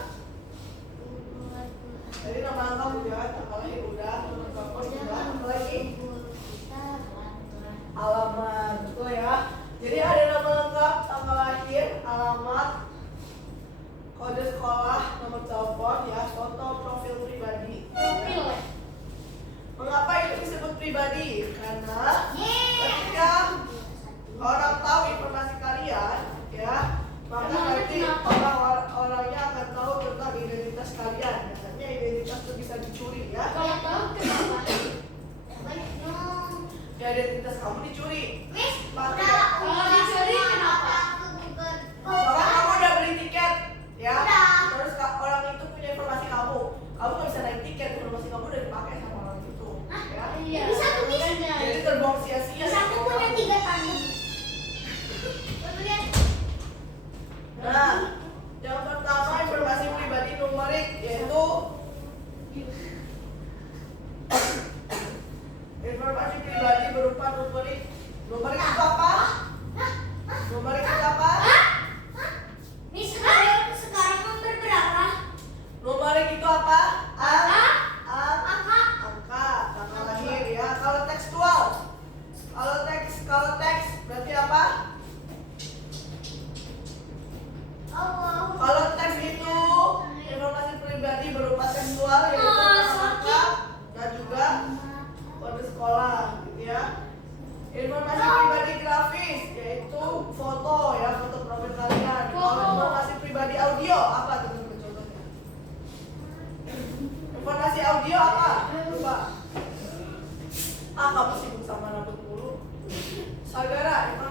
Jadi nama lengkap udah, tanggal lahir udah, nomor telepon udah, apa lagi? Alamat, betul ya. Jadi ada nama lengkap, tanggal lahir, alamat, kode sekolah, nomor telepon ya, foto profil pribadi. Profil ya. Mengapa itu disebut pribadi? Karena ketika orang tahu informasi kalian, ya, maka nanti orang-orangnya akan tahu tentang identitas kalian. Biasanya identitas itu bisa dicuri ya. Kalau tahu kenapa? Banyak dong. Ya identitas kamu dicuri. Miss, Pakai. udah. Kalau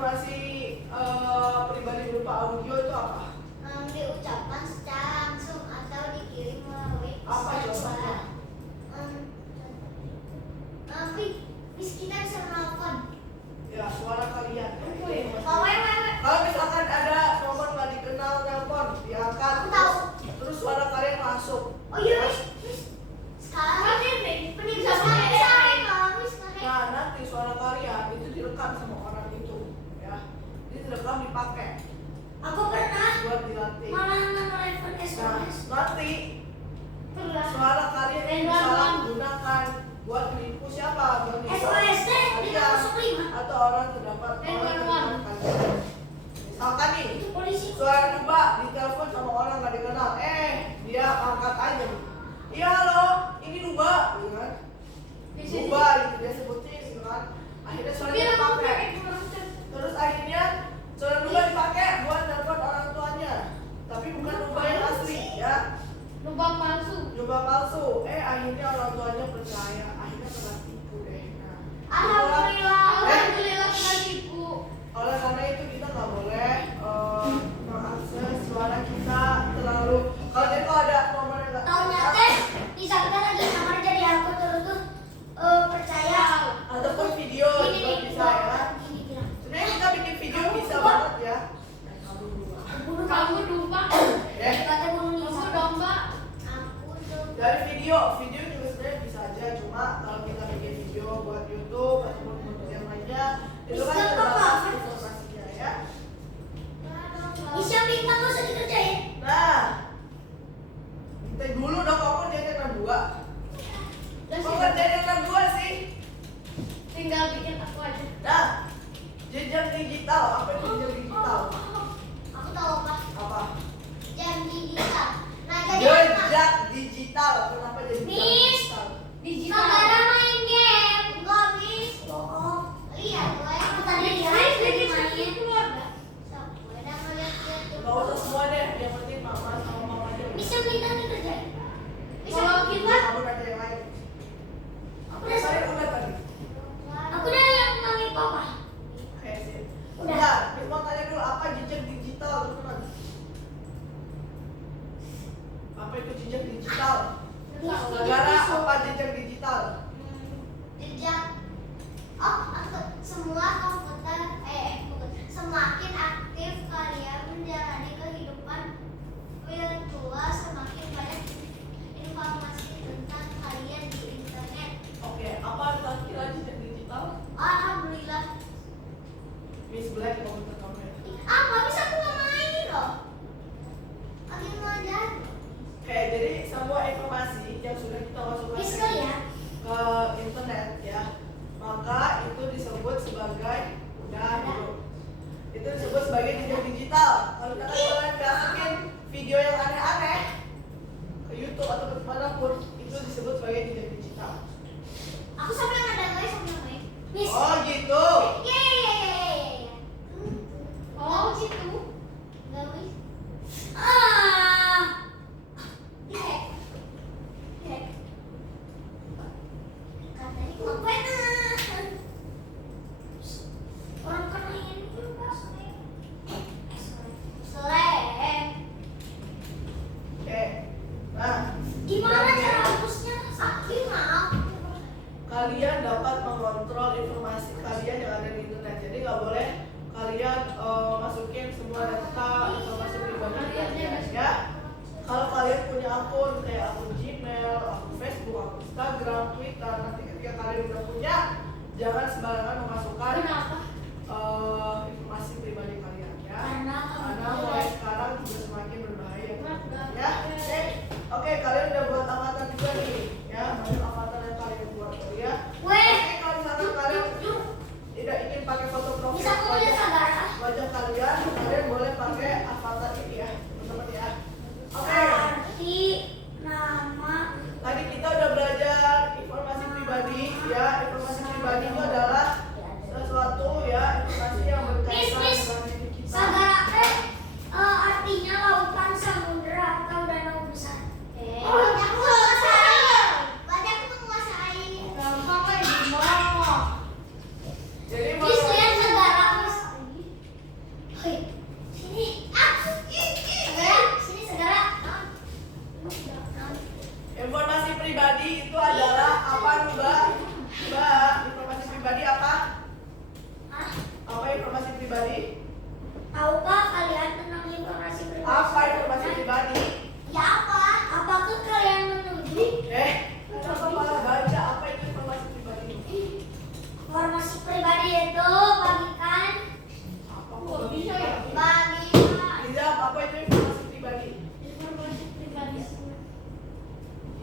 informasi pribadi berupa audio itu apa? Diucapkan secara langsung atau dikirim melalui Apa contohnya? Bis kita bisa menelpon. Ya, suara kalian. Wewe. Kalau misalkan ada nomor nggak dikenal telepon, diangkat. Aku tahu. Terus suara kalian masuk. Oh iya, Miss. Sekarang pendidikan Miss. Nah, nanti suara kalian itu direkam sama orang itu, ya. Jadi direkam dipakai Aku pernah buat dilatih. malah menelepon Nah, SMS. nanti suara kalian ini salah gunakan buat menipu siapa? Buat menipu SOS teh kalian 505. atau orang terdapat orang terdapat kalian. Misalkan nih, Itu polisi. suara Nuba ditelepon sama orang nggak dikenal, dia angkat aja. Iya halo, ini Nuba, gitu kan? Nuba gitu dia sebutin, gitu kan? Akhirnya suaranya dipakai. Terus akhirnya suara Nuba dipakai buat telepon orang tuanya, tapi bukan Nuba yang asli, ya. Lubang palsu. Nuba palsu. Akhirnya orang tuanya percaya, akhirnya kena tipu deh. Nah, Alhamdulillah. Alhamdulillah kena tipu. oleh karena itu kita nggak boleh mengakses suara kita terlalu. Kalau ada nomor yang nggak Taunya teh bisa kita lagi kamar jadi aku terus tuh percaya. ataupun video juga bisa ya. Sebenarnya kita bikin video bisa banget ya. Kamu domba. Kata bunuh Kamu Nisa. domba. Aku tuh. Dari video juga sebenarnya bisa aja. Cuma kalau kita bikin video buat YouTube ataupun untuk yang lainnya, itu kan Bisa terbatas apa? informasinya ya. Bisa bintang gak usah dikerjain. Nah, kita dulu dong kamu dia dua. Kok kerjaan dua sih? Tinggal bikin aku aja. Nah, jejak digital. Apa itu jejak digital? Aku tahu apa. Apa? Jam digital. Nah jadi apa? Jejak digital. Kenapa jejak Miss. digital? Digital. Saudara main game. Enggak, Miss. Bohong. Lihat, gue aku tadi lihat lagi main. Gue udah ngeliat dia tuh. Gak usah semua deh. Yang penting mama sama mama aja. Bisa bintang dikerjain. Bisa. Kalau kita Kamu nanya yang lain. Aku Udah. saya udah tadi. Aku udah lihat manggil papa. Oke sih. Udah. Udah. Kita mau tanya dulu apa jejak digital teman-teman? Apa itu jejak digital? Negara apa jejak digital? Jejak. Oh, aku semua komputer semakin aktif kalian menjalani kehidupan virtual, semakin banyak informasi tentang kalian di internet. Oke, apa kira-kira jejak digital? Alhamdulillah. Miss Black komputer kamu ya. Apa bisa aku nggak main loh? Lagi ngajar. Oke, jadi semua informasi yang sudah kita masukkan Miss ya. ke internet ya, maka itu disebut sebagai itu disebut sebagai jejak digital. Kalau kalian masukin video yang aneh-aneh ke YouTube atau ke manapun, itu disebut sebagai jejak digital. Aku sampai ada guys sampai main. Miss. Oh gitu. Iya. oh gitu. Enggak, Miss. Tahukah kalian tentang informasi pribadi? Apa informasi pribadi? Ya apa? Apakah kalian menuju? Kenapa malah baca apa itu informasi pribadi? Informasi pribadi itu bagikan. Apa Kok bisa ya? Bagikan. Tidak, apa itu informasi pribadi? Informasi pribadi.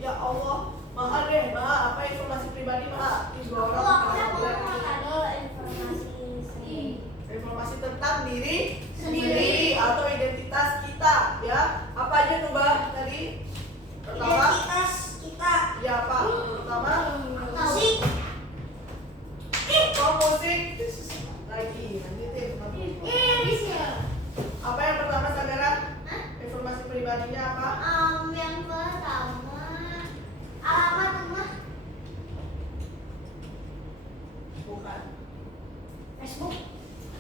Ya Allah, mahal deh, Maha. Apa informasi pribadi, Maha? Ini dua orang Aku Maha. Boleh. Informasi tentang diri sendiri atau identitas kita, ya. Apa aja tuh, Bah, tadi? Pertama, Identitas kita. ya apa? Pertama, Musik. musik. Lagi, lanjutin. Bisa. Apa yang pertama, Sagara? Hah? Informasi pribadinya apa? Yang pertama alamat rumah. Bukan. Facebook.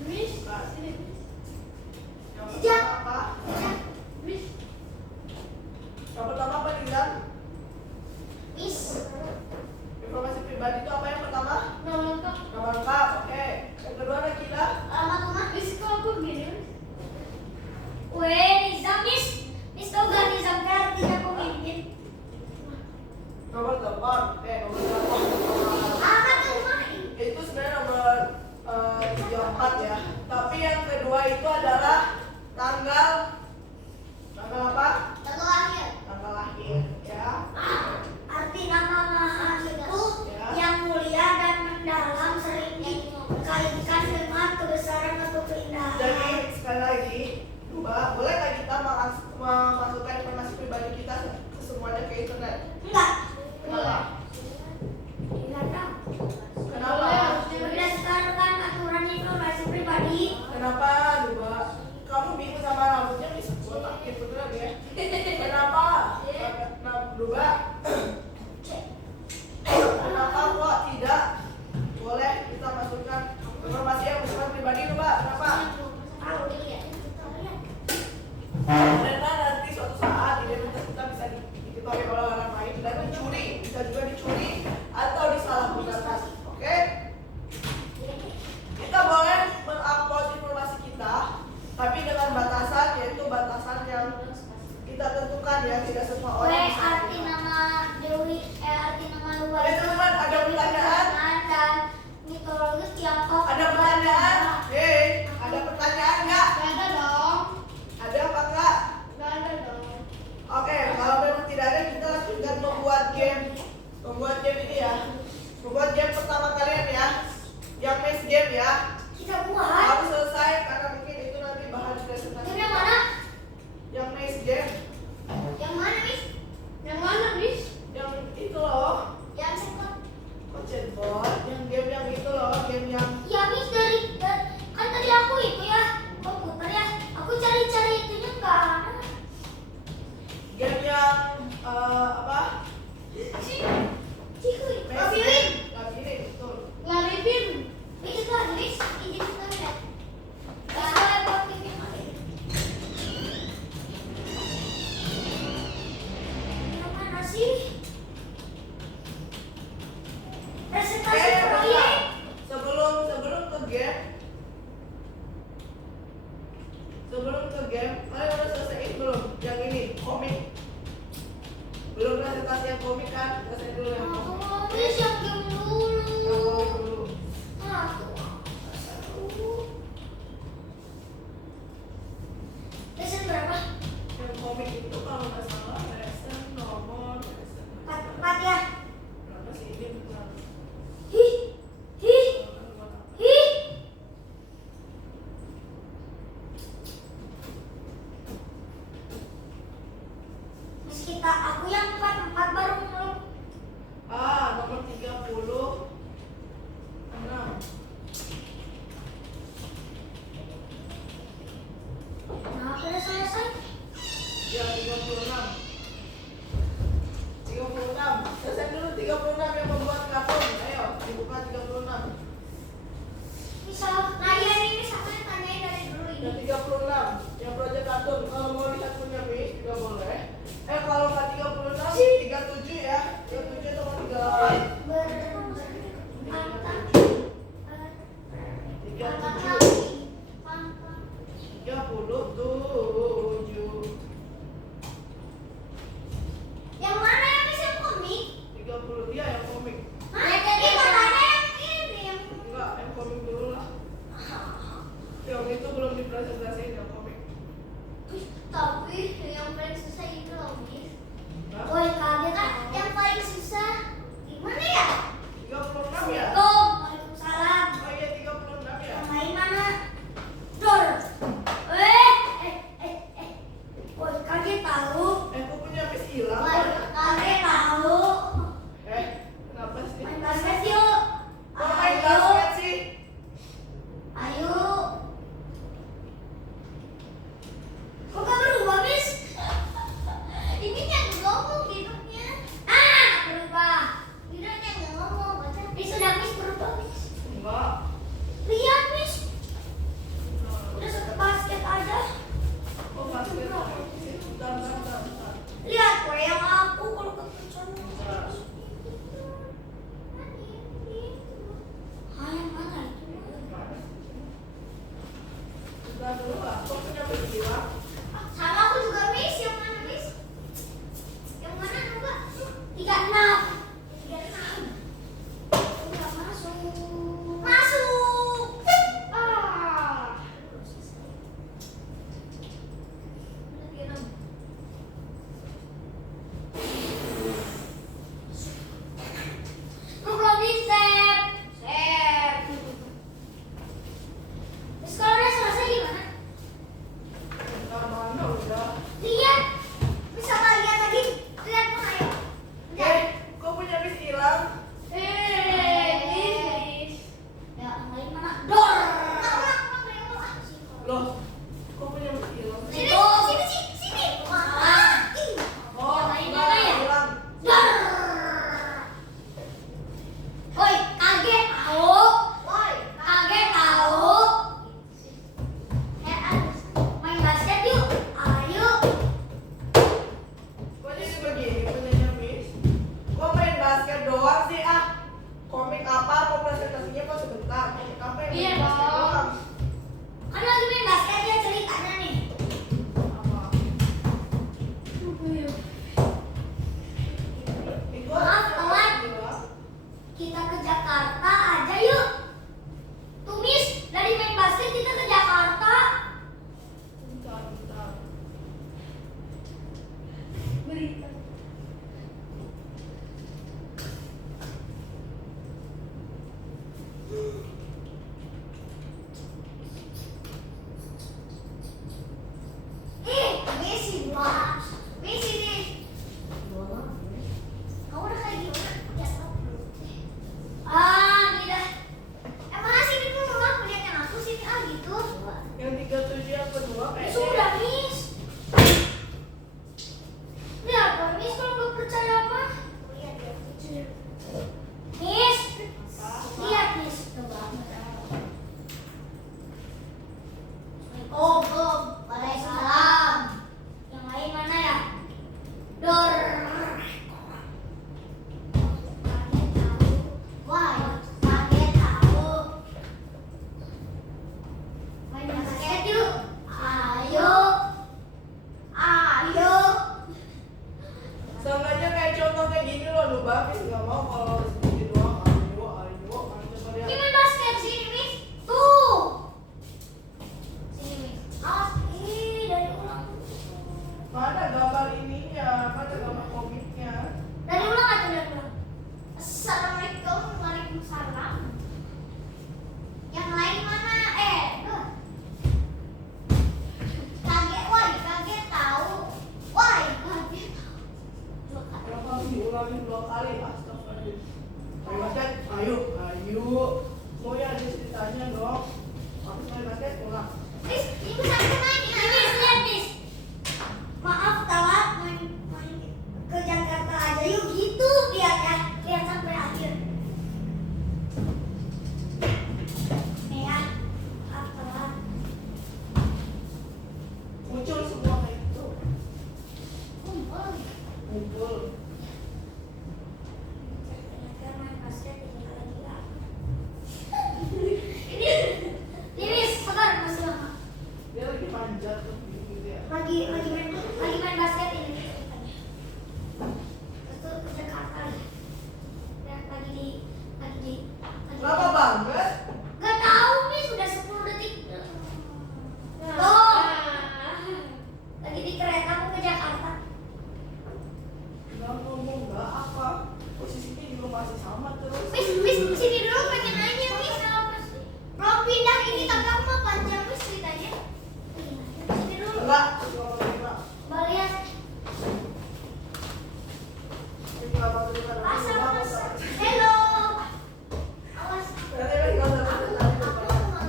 Miss, Bukan. sini. Yang Sejak. pertama apa? Miss, Yang pertama apa, Dilan? Miss. Informasi pribadi itu apa yang pertama? nama lengkap. Nama lengkap, oke. Yang kedua, Nakila. Alamat rumah. Miss, kok aku gini? Nizam, Miss. Miss tahu gak Nizam kan artinya pemimpin? Nomor telepon, nomor telepon. Alamat rumah. Itu sebenarnya nomor 34 ya. Tapi yang kedua itu adalah tanggal apa? Tanggal lahir. Tanggal lahir, ya. Arti nama Maha itu Ya. yang mulia dan mendalam, sering dikaitkan dengan kebesaran atau keindahan. Jadi sekali lagi, coba bolehkah kita memasukkan informasi pribadi kita semuanya ke internet? Enggak. Kenapa? Enggak tahu. Kenapa? Berdasarkan aturan informasi pribadi. Kenapa, Duba? Kamu bingung sama rambutnya bisa botak gitu beneran ya? Kenapa? Duba? Kenapa kok tidak boleh kita masukkan informasi yang bersifat pribadi, Duba? Kenapa? Tahu dia. Karena nanti suatu saat identitas kita bisa diketahui oleh orang lain dan mencuri, bisa juga dicuri atau disalahgunakan. Oke? Kita boleh mengupload informasi kita, tapi dengan batasan, yaitu batasan yang kita tentukan ya, tidak semua orang bisa Arti melihat. nama Dewi, arti nama luar. Teman-teman, ada pertanyaan? Dan mitologi Tiongkok. Ada pertanyaan? Ada pertanyaan nggak? Gak ada dong. Ada apa enggak? Gak ada dong. Oke, kalau memang tidak ada, kita lanjutkan membuat game. Membuat game ini ya. Membuat game pertama kalian ya. Yang main game ya. Kita buat. Harus selesai karena mungkin itu nanti bahan presentasi. Game yang mana? Yang main game. Yang mana, Miss? Yang mana, Miss? Yang itu loh. Yang sekot. Kok chatbot? Yang game yang itu loh. Game yang Ya, Miss, dari kan tadi aku itu ya komputer ya. Aku cari-cari itunya enggak ada. game yang apa? Cihuy. Main Labirin. game. Labirin, betul. Laripin. Miss, itu lagi, Miss. Izin kita lihat. Saya buat TV mati. Yang mana sih? Presentasi Bentar. proyek. Sebelum ke game. Kalian udah selesaiin belum? Yang ini, komik. Belum presentasi yang komik kan? Selesai dulu yang komik. Oh, Miss, yang game Yang dulu. komik dulu. Ah, tuh. Lesson berapa? Yang komik itu kalau nggak salah lesson nomor lesson Empat ya? berapa sih ini bukan? Hih, hih, hih. Miss, aku yang empat baru belum. Nomor 36. Nah, aku udah selesai. Ya 36. 36. Selesai dulu 36 yang membuat kartun. Ayo, dibuka 36. Misal, nah iya ini Miss, aku yang tanyain dari dulu ini. Yang 36, yang project kartun. Kalau mau lihat punya Miss juga boleh. Kalau nggak 36, 37 ya. 37 atau 38. Mantap. 37. 37. Mantap. 37. sebelah sini dong komik. Tapi yang paling susah itu loh, Miss. Woi, kaget Kan yang paling susah gimana ya? 36 ya? Waalaikumsalam. Oh iya 36 ya? Yang main mana? Dor. Woi, kaget tahu. Kok punya Miss hilang? Woi, Kaget tahu. Kenapa sih? Main basket yuk. Kok main basket sih? Ayo. Kok gak berubah, Miss? Ini yang ngomong hidupnya. Berubah. Hidupnya nggak ngomong. Baca. Sudah, Miss, berubah, Miss. Enggak. Lihat, Miss. Udah satu basket aja. Oh basket. Bentar. Lihat, kok yang aku kalau keputusan. Yang mana itu? Bentar dulu lah. Kok punya Miss hilang? Sama aku juga, Miss. Yang mana, Miss? Yang mana coba? 36. 36. Enggak masuk. Masuk. Lu belum di-save. Save. Terus kalau udah selesai gimana? Bentar mana udah? Lihat. Bisa nggak lihat lagi? Lihat mana ayo. Kok punya Miss hilang? Miss. Ya, yang lain mana? Dor. Loh, kok punya Miss hilang? Sini, sini. Salah. Oh, Yang lain mana ya? hilang. Dor. Woi, kaget tahu. Woi, Kaget tahu. Main basket yuk. Ayo. Kok jadi begini punyanya Miss? Kok main basket doang sih ah? Komik apa? Kok presentasinya kok sebentar? Komik apa yang Iya, main basket Bang. doang? Kan lagi main basket ya ceritanya nih. Apa? Itu Maaf, ada telat. yang hilang. Kita ke Jakarta aja yuk. Tuh Miss, dari main basket kita ke Jakarta. Bentar. berita. Messi wah. Miss ini. Kamu udah kayak gimana? Ya, tahu. Ini dah. Emang sini dulu lah, lihat yang aku sini gitu. Yang 37 yang kedua kayaknya. Sudah Miss. Lihat apa Miss kalau nggak percaya apa? Lihat ya. Miss, lihat Miss. Coba. Oh, belum. Waalaikumsalam. Yang lain mana ya? Dor. Why? Kaget tahu. Main basket yuk. Ayo. Ayo. Sengaja kayak contoh kayak gini loh, lu Babis nggak mau kalau segini doang. Ayo, kan coba Ini lihat. main basket sini Miss. Tuh. Sini, Miss. Awas enggak? 1,5. Balian. Masa. Hello. Awas. Berarti lagi nggak usah pakai tali depan.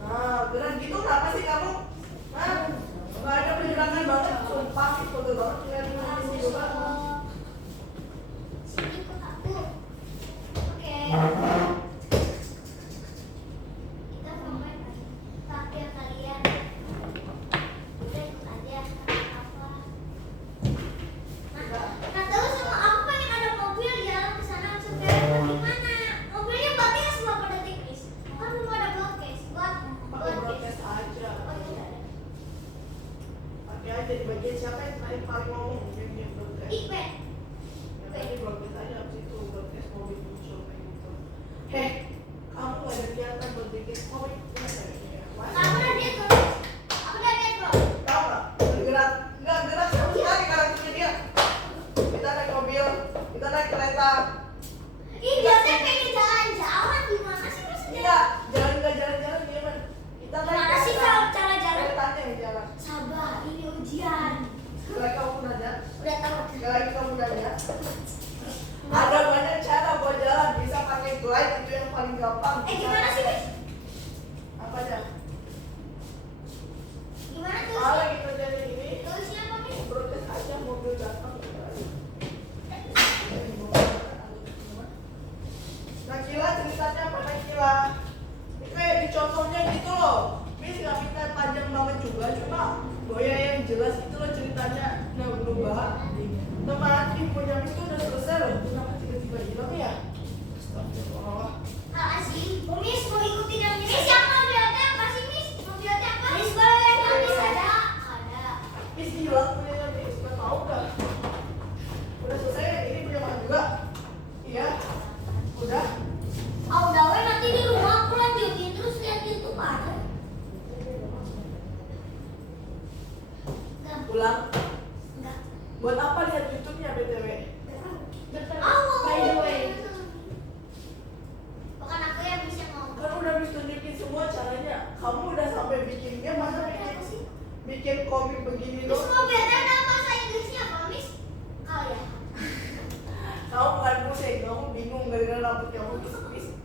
Nah, beneran gitu kenapa sih kamu? Hah? Nggak ada penyerangan banget, sumpah itu tuh banget kelihatan di juga. Sini ikut aku. Oke. Kita mau main lagi. Takdir kalian. Udah ikut aja. Apa? Nah terus sama aku pengen ada mobil jalan ke sana supaya gimana? Mobilnya baterai semua pada tipis. Kan belum ada broadcast buat Pakai broadcast aja. Oh iya. Pakai aja di bagian siapa yang paling ngomong yang broadcast. Ipe. Ya tadi broadcast aja habis itu broadcast mobil muncul kayak gitu. Heh, kamu nggak ada kegiatan buat bikin komik? Aku udah lihat bro. Aku udah lihat bro. Tahu nggak? Bergerak, nggak gerak sama sekali karakternya dia. Kita naik mobil, kita naik kereta. Ih biasanya pengen jalan-jalan gimana sih maksudnya? Iya, jalan-jalan gimana? Kita naik Gimana sih kereta. kalau cara jalan? Keretanya yang jalan. Sabar, ini ujian. Sekali kamu nanya, Udah tahu. sekali kamu nanya. Ada banyak cara buat jalan, bisa pakai glide itu yang paling gampang. Gimana sih Miss? Apa aja? Gimana tuh? Kalau kita jadi ini, Tulisnya apa Miss? broadcast aja mobil datang. Nakila ceritanya apa Nakila? Ini kayak di contohnya gitu loh. Miss nggak minta panjang banget juga, cuma Boya yang jelas itu loh ceritanya. Nah berubah. Teman punya Miss itu udah selesai loh. Kenapa tiba-tiba hilang ya? Astagfirullah. Asing. Miss mau ikutin yang ini. Miss yang mau biotnya apa sih Miss? Mau biotnya apa? Miss boleh yang habis ada. Ada. Miss hilang punya Miss, nggak tahu nggak? Udah selesai ya? Ini punya Mak juga? Iya. Udah. Oh udah weh nanti di rumah aku lanjutin terus lihat YouTube ada. Enggak. Pulang. Enggak. Buat apa lihat YouTube-nya BTW? By the way. Bukan aku yang bisa ngomong. Kan udah Miss tunjukin semua caranya. Kamu udah sampai bikinnya, masa bikin komik begini Miss loh? mau biotnya ada bahasa Inggrisnya apa Miss? Kalian. Kamu nggak pusing, kamu bingung gara-gara rambut kamu.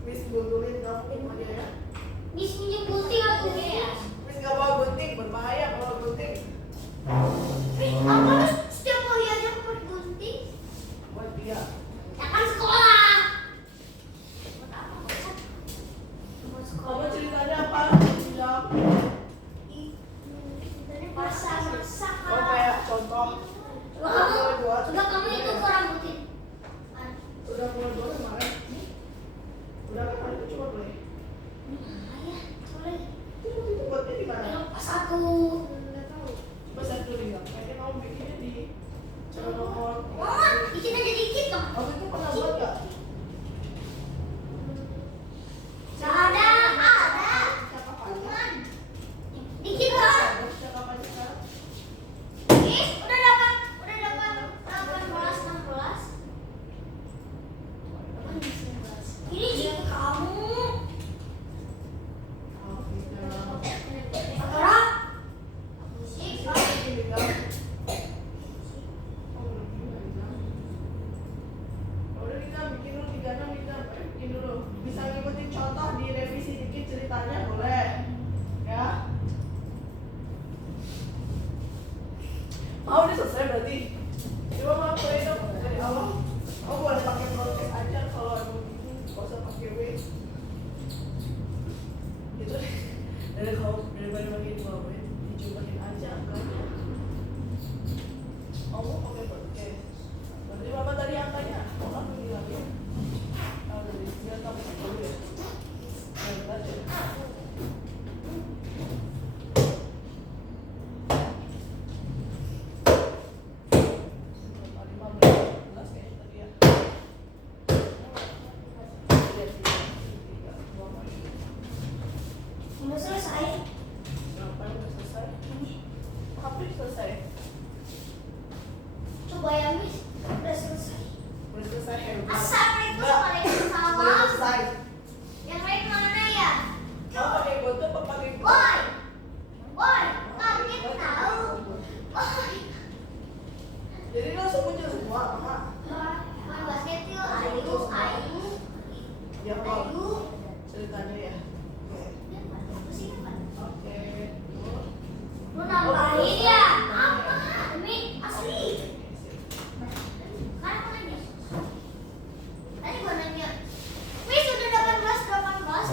Miss guntingin kamu gimana ya? Miss minjem gunting aku Miss. Miss nggak bawa gunting, berbahaya bawa gunting. Apa harus setiap hari aja pakai gunting? Buat dia. Ya kan sekolah. Buat apa? Buat sekolah. Kamu ceritanya apa? Bilang. Masak-masak. Oh kayak contoh. Coba kamu itu ke rambutin. Udah mulai boleh kemarin. Udah kan hari itu cuma boleh. Ayah, boleh. Itu buatnya di mana? Lepas aku. Nggak tahu. Coba saya dulu bilang. Kayaknya kamu bikinnya di channel nomor. Mama, dikit aja dikit dong. Waktu itu pernah buat nggak? Ada. Cakapan. Dikit dong. Cakapan sekarang. Miss, udah dapat 18, 16. Ini jika kamu.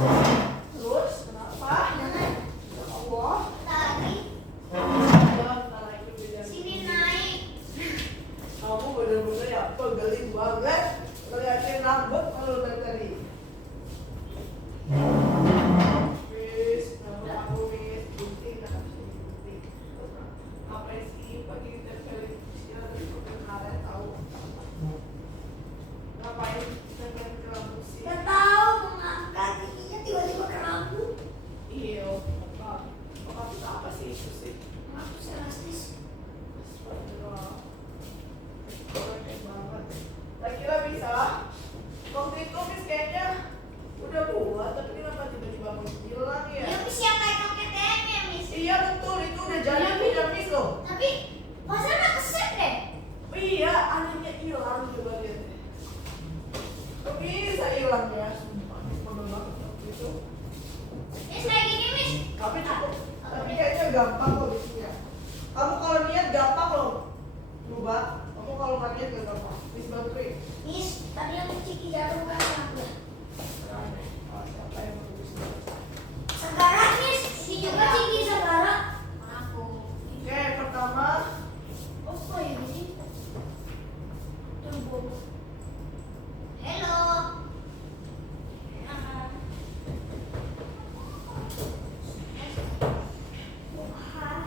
Terus kenapa? Jangan. Ya Allah. Tadi Bentar lagi beda. sini naik. Kamu bener-bener ya pegelin banget ngeliatin rambut kalau dari tadi. Wis, nama aku Wis, Gunting, Gunting. Apa sih pagi kita kali siang dari kemarin tahu? Ngapain kita main ke rambut sih? Gak tahu mengangkat giginya tiba-tiba ke rambut. Iya, apa kita apa sih itu sih? Aku serastis. Astagfirullah. Keren banget. Tak kira bisa. Waktu itu Miss kayaknya udah buat, tapi kenapa tiba-tiba menghilang ya? Ya Miss yang kayak pakai TM ya Miss. Iya betul, itu udah jadi punya Miss loh. Tapi masa nggak keset deh? Iya, anehnya hilang coba lihat deh. Kok bisa hilang ya? Sumpah, Miss bodoh banget waktu itu. Miss kayak gini Miss. Tapi cukup, tapi kayaknya gampang kok bikinnya. Kamu kalau niat gampang loh. Coba, kamu kalau nggak niat gak gampang. Miss bantuin. Miss, tadi aku ciki jarum kan aku. Aneh. Oh, siapa yang mau tulis? Segara Miss, ini juga ciki segara. Aku. Oke, pertama Apa ya ini? Tunggu. Hello. Wah.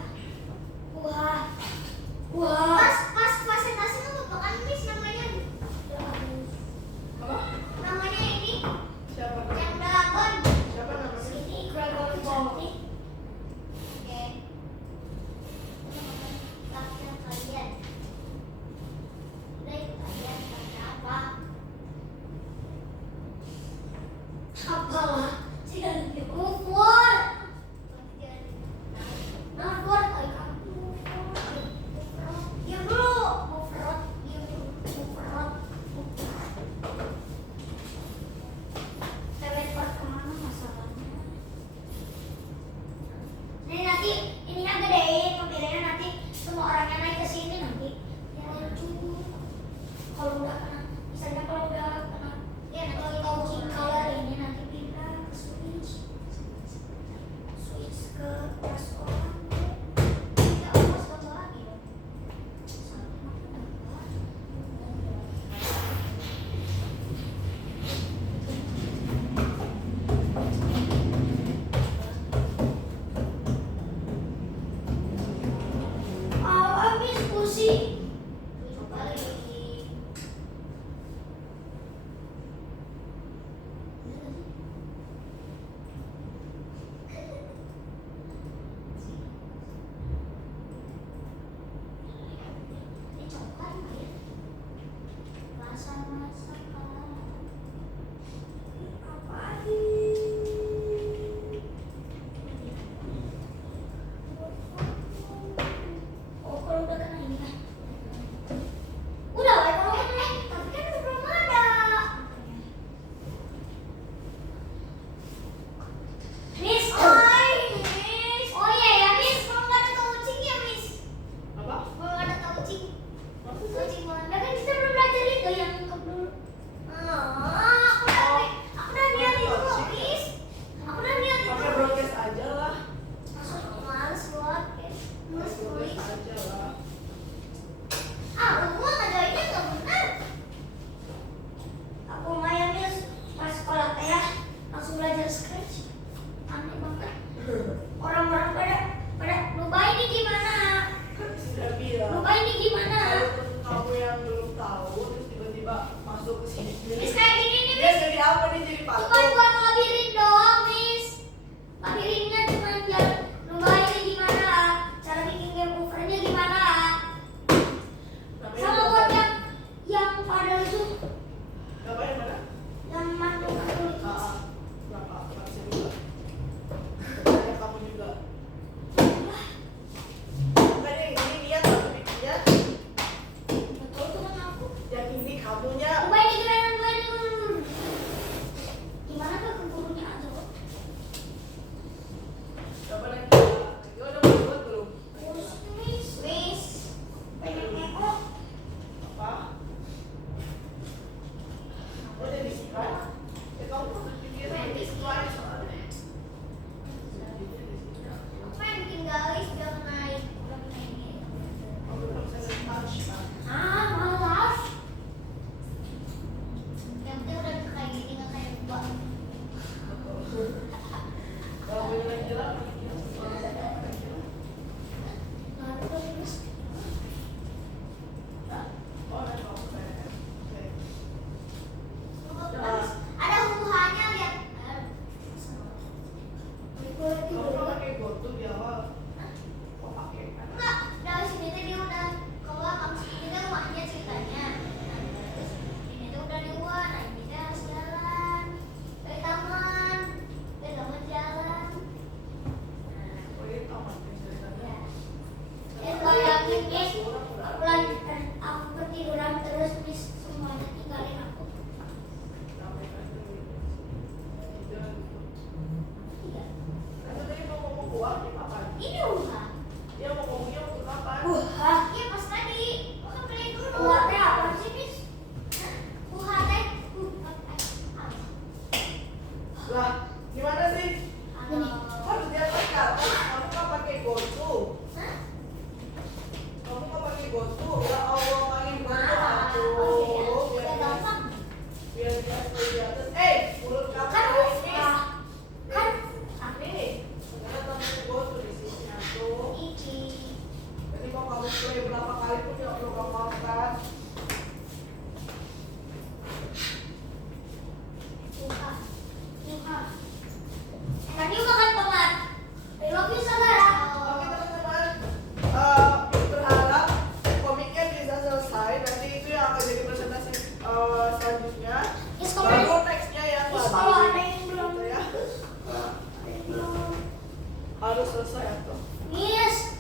harus selesai atau Miss,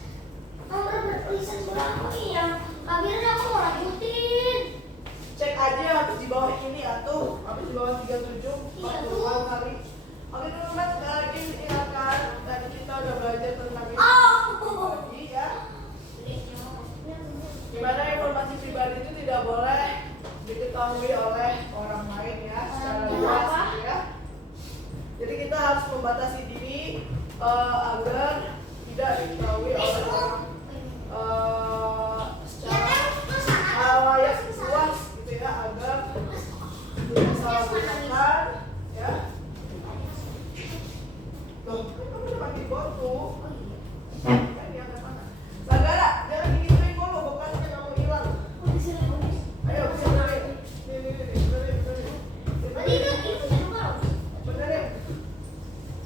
nomor bertulisan berapa yang kabirnya aku mau lanjutin. cek aja habis di bawah ini atau habis di bawah 37 Iya, 40-an kali. Oke teman-teman, sekali lagi ingatkan tadi kita udah belajar tentang pribadi ya. Gimana informasi pribadi itu tidak boleh diketahui oleh orang lain ya secara luas gitu ya. Jadi kita harus membatasi diri agar tidak diketahui oleh orang secara halayak luas gitu ya, agar tidak disalahgunakan ya. Loh, kan kamu udah pakai botol. Kan dia ada mana? Sagara, jangan digituin mulu, bekasnya kamu hilang. Ayo, benerin.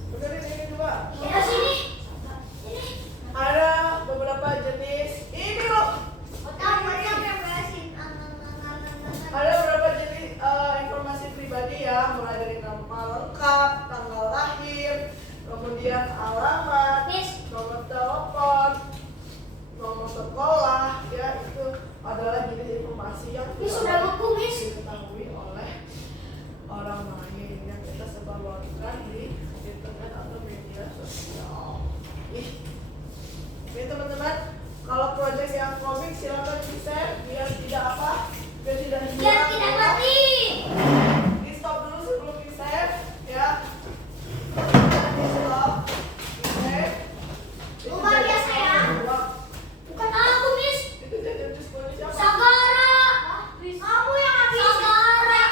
Benerin ini coba. Ya sini. Ada beberapa jenis ini loh. Ada beberapa jenis informasi pribadi ya, mulai dari nama lengkap, tanggal lahir, kemudian alamat, nomor telepon, nomor sekolah, ya itu adalah jenis informasi yang Miss, sudah buku, Miss. diketahui oleh orang lain yang kita sebarluaskan di internet atau media sosial. Oke teman-teman, kalau proyek yang komik silakan di-share biar tidak apa? Biar tidak hilang. Biar tidak mati. Di stop dulu sebelum di-share ya. Di stop, di-share. Itu Luar biasa ya. Bukan aku, Miss. Itu jajan jus kuning siapa? Sagara. Kamu yang habis. Sagara.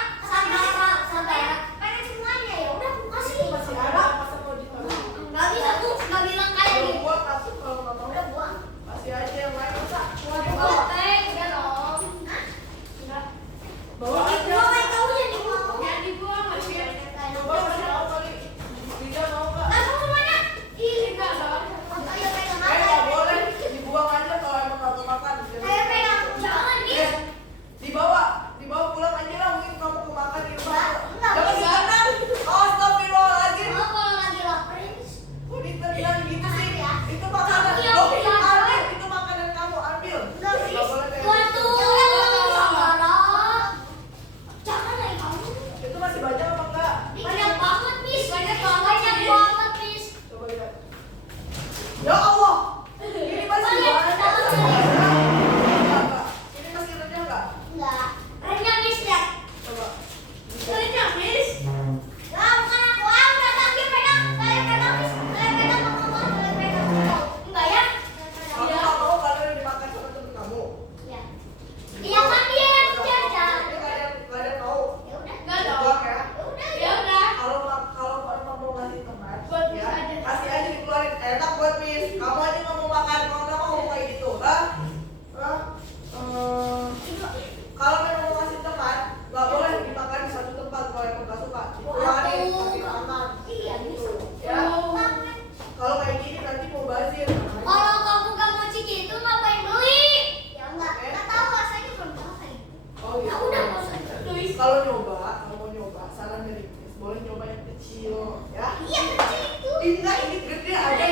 Pengen semuanya ya udah aku kasih. Itu masih ada, masa mau ditaruh? Nggak bisa tuh, nggak bilang kayak Kalau gitu. buat aku kalau nggak mau Udah buang. kasih aja yang lain masa mau Buat dibawa. teh, udah dong. Bawa aja. Dibuang kayak kamu yang dibuang. Jangan dibuang lagi. Coba kasih tahu kali. Liga mau nggak? Kamu kemana? Ih, enggak dong. Ayo pegang apa? Nggak boleh dibuang aja kalau emang nggak mau makan. Ayo pegang. Jangan, Miss. Dibawa pulang aja lah, mungkin kamu mau makan di rumah. Enggak, Jangan Miss. ditanam. Oh, astagfirullahaladzim. Oh, kalau lagi lapar, Miss. Kok ditendang gitu sih? Ya. Itu makanan. Kamu yang Loh, bilang. ambil. Itu makanan kamu, ambil. Enggak, Miss. Nggak boleh kayak Tuan gitu. tuh, Sagara. Jangan lagi kamu. Itu masih banyak apa enggak? Banyak banget, Miss. Banyak banget, Banyak Miss. banget, Miss. Coba lihat. Ya Allah. Ini masih Banyak banyak. banget, Enggak. Ini masih renyah enggak? Enggak. Renyah, Miss, lihat. Coba. Banyak, Miss. Lah, bukan aku. Ah, udah tadi pegang. Kalian pegang, Miss. Kalian pegang mama. Kalian pegang. Enggak ya? Kamu nggak mau kalau dimakan sama temen kamu? Ya. Iya kan dia yang jajan. Ini kalian mau? Ya udah. Enggak Buang ya. Ya udah. Ya udah. Kalau emang mau ngasih teman, Buat ya Miss aja. kasih aja dikeluarin. Enak buat Miss. Kamu aja nggak mau makan, kalau nggak mau kayak gitu, lah. Kalau memang mau ngasih teman, nggak boleh dimakan di satu tempat kalau emang nggak suka. Dikeluarin, kasih tangan. Iya, Gitu. Miss. Ya. Kalau kayak gini nanti mau bazir. Kalau kamu gak mau ciki itu ngapain beli? Ya enggak. Enggak tahu rasanya belum tahu kayak. Oh iya. Ya udah, nggak usah. Kalau mau nyoba, saran dari Miss, boleh nyoba yang kecil, ya. Iya, kecil itu. Enggak, ini gede ada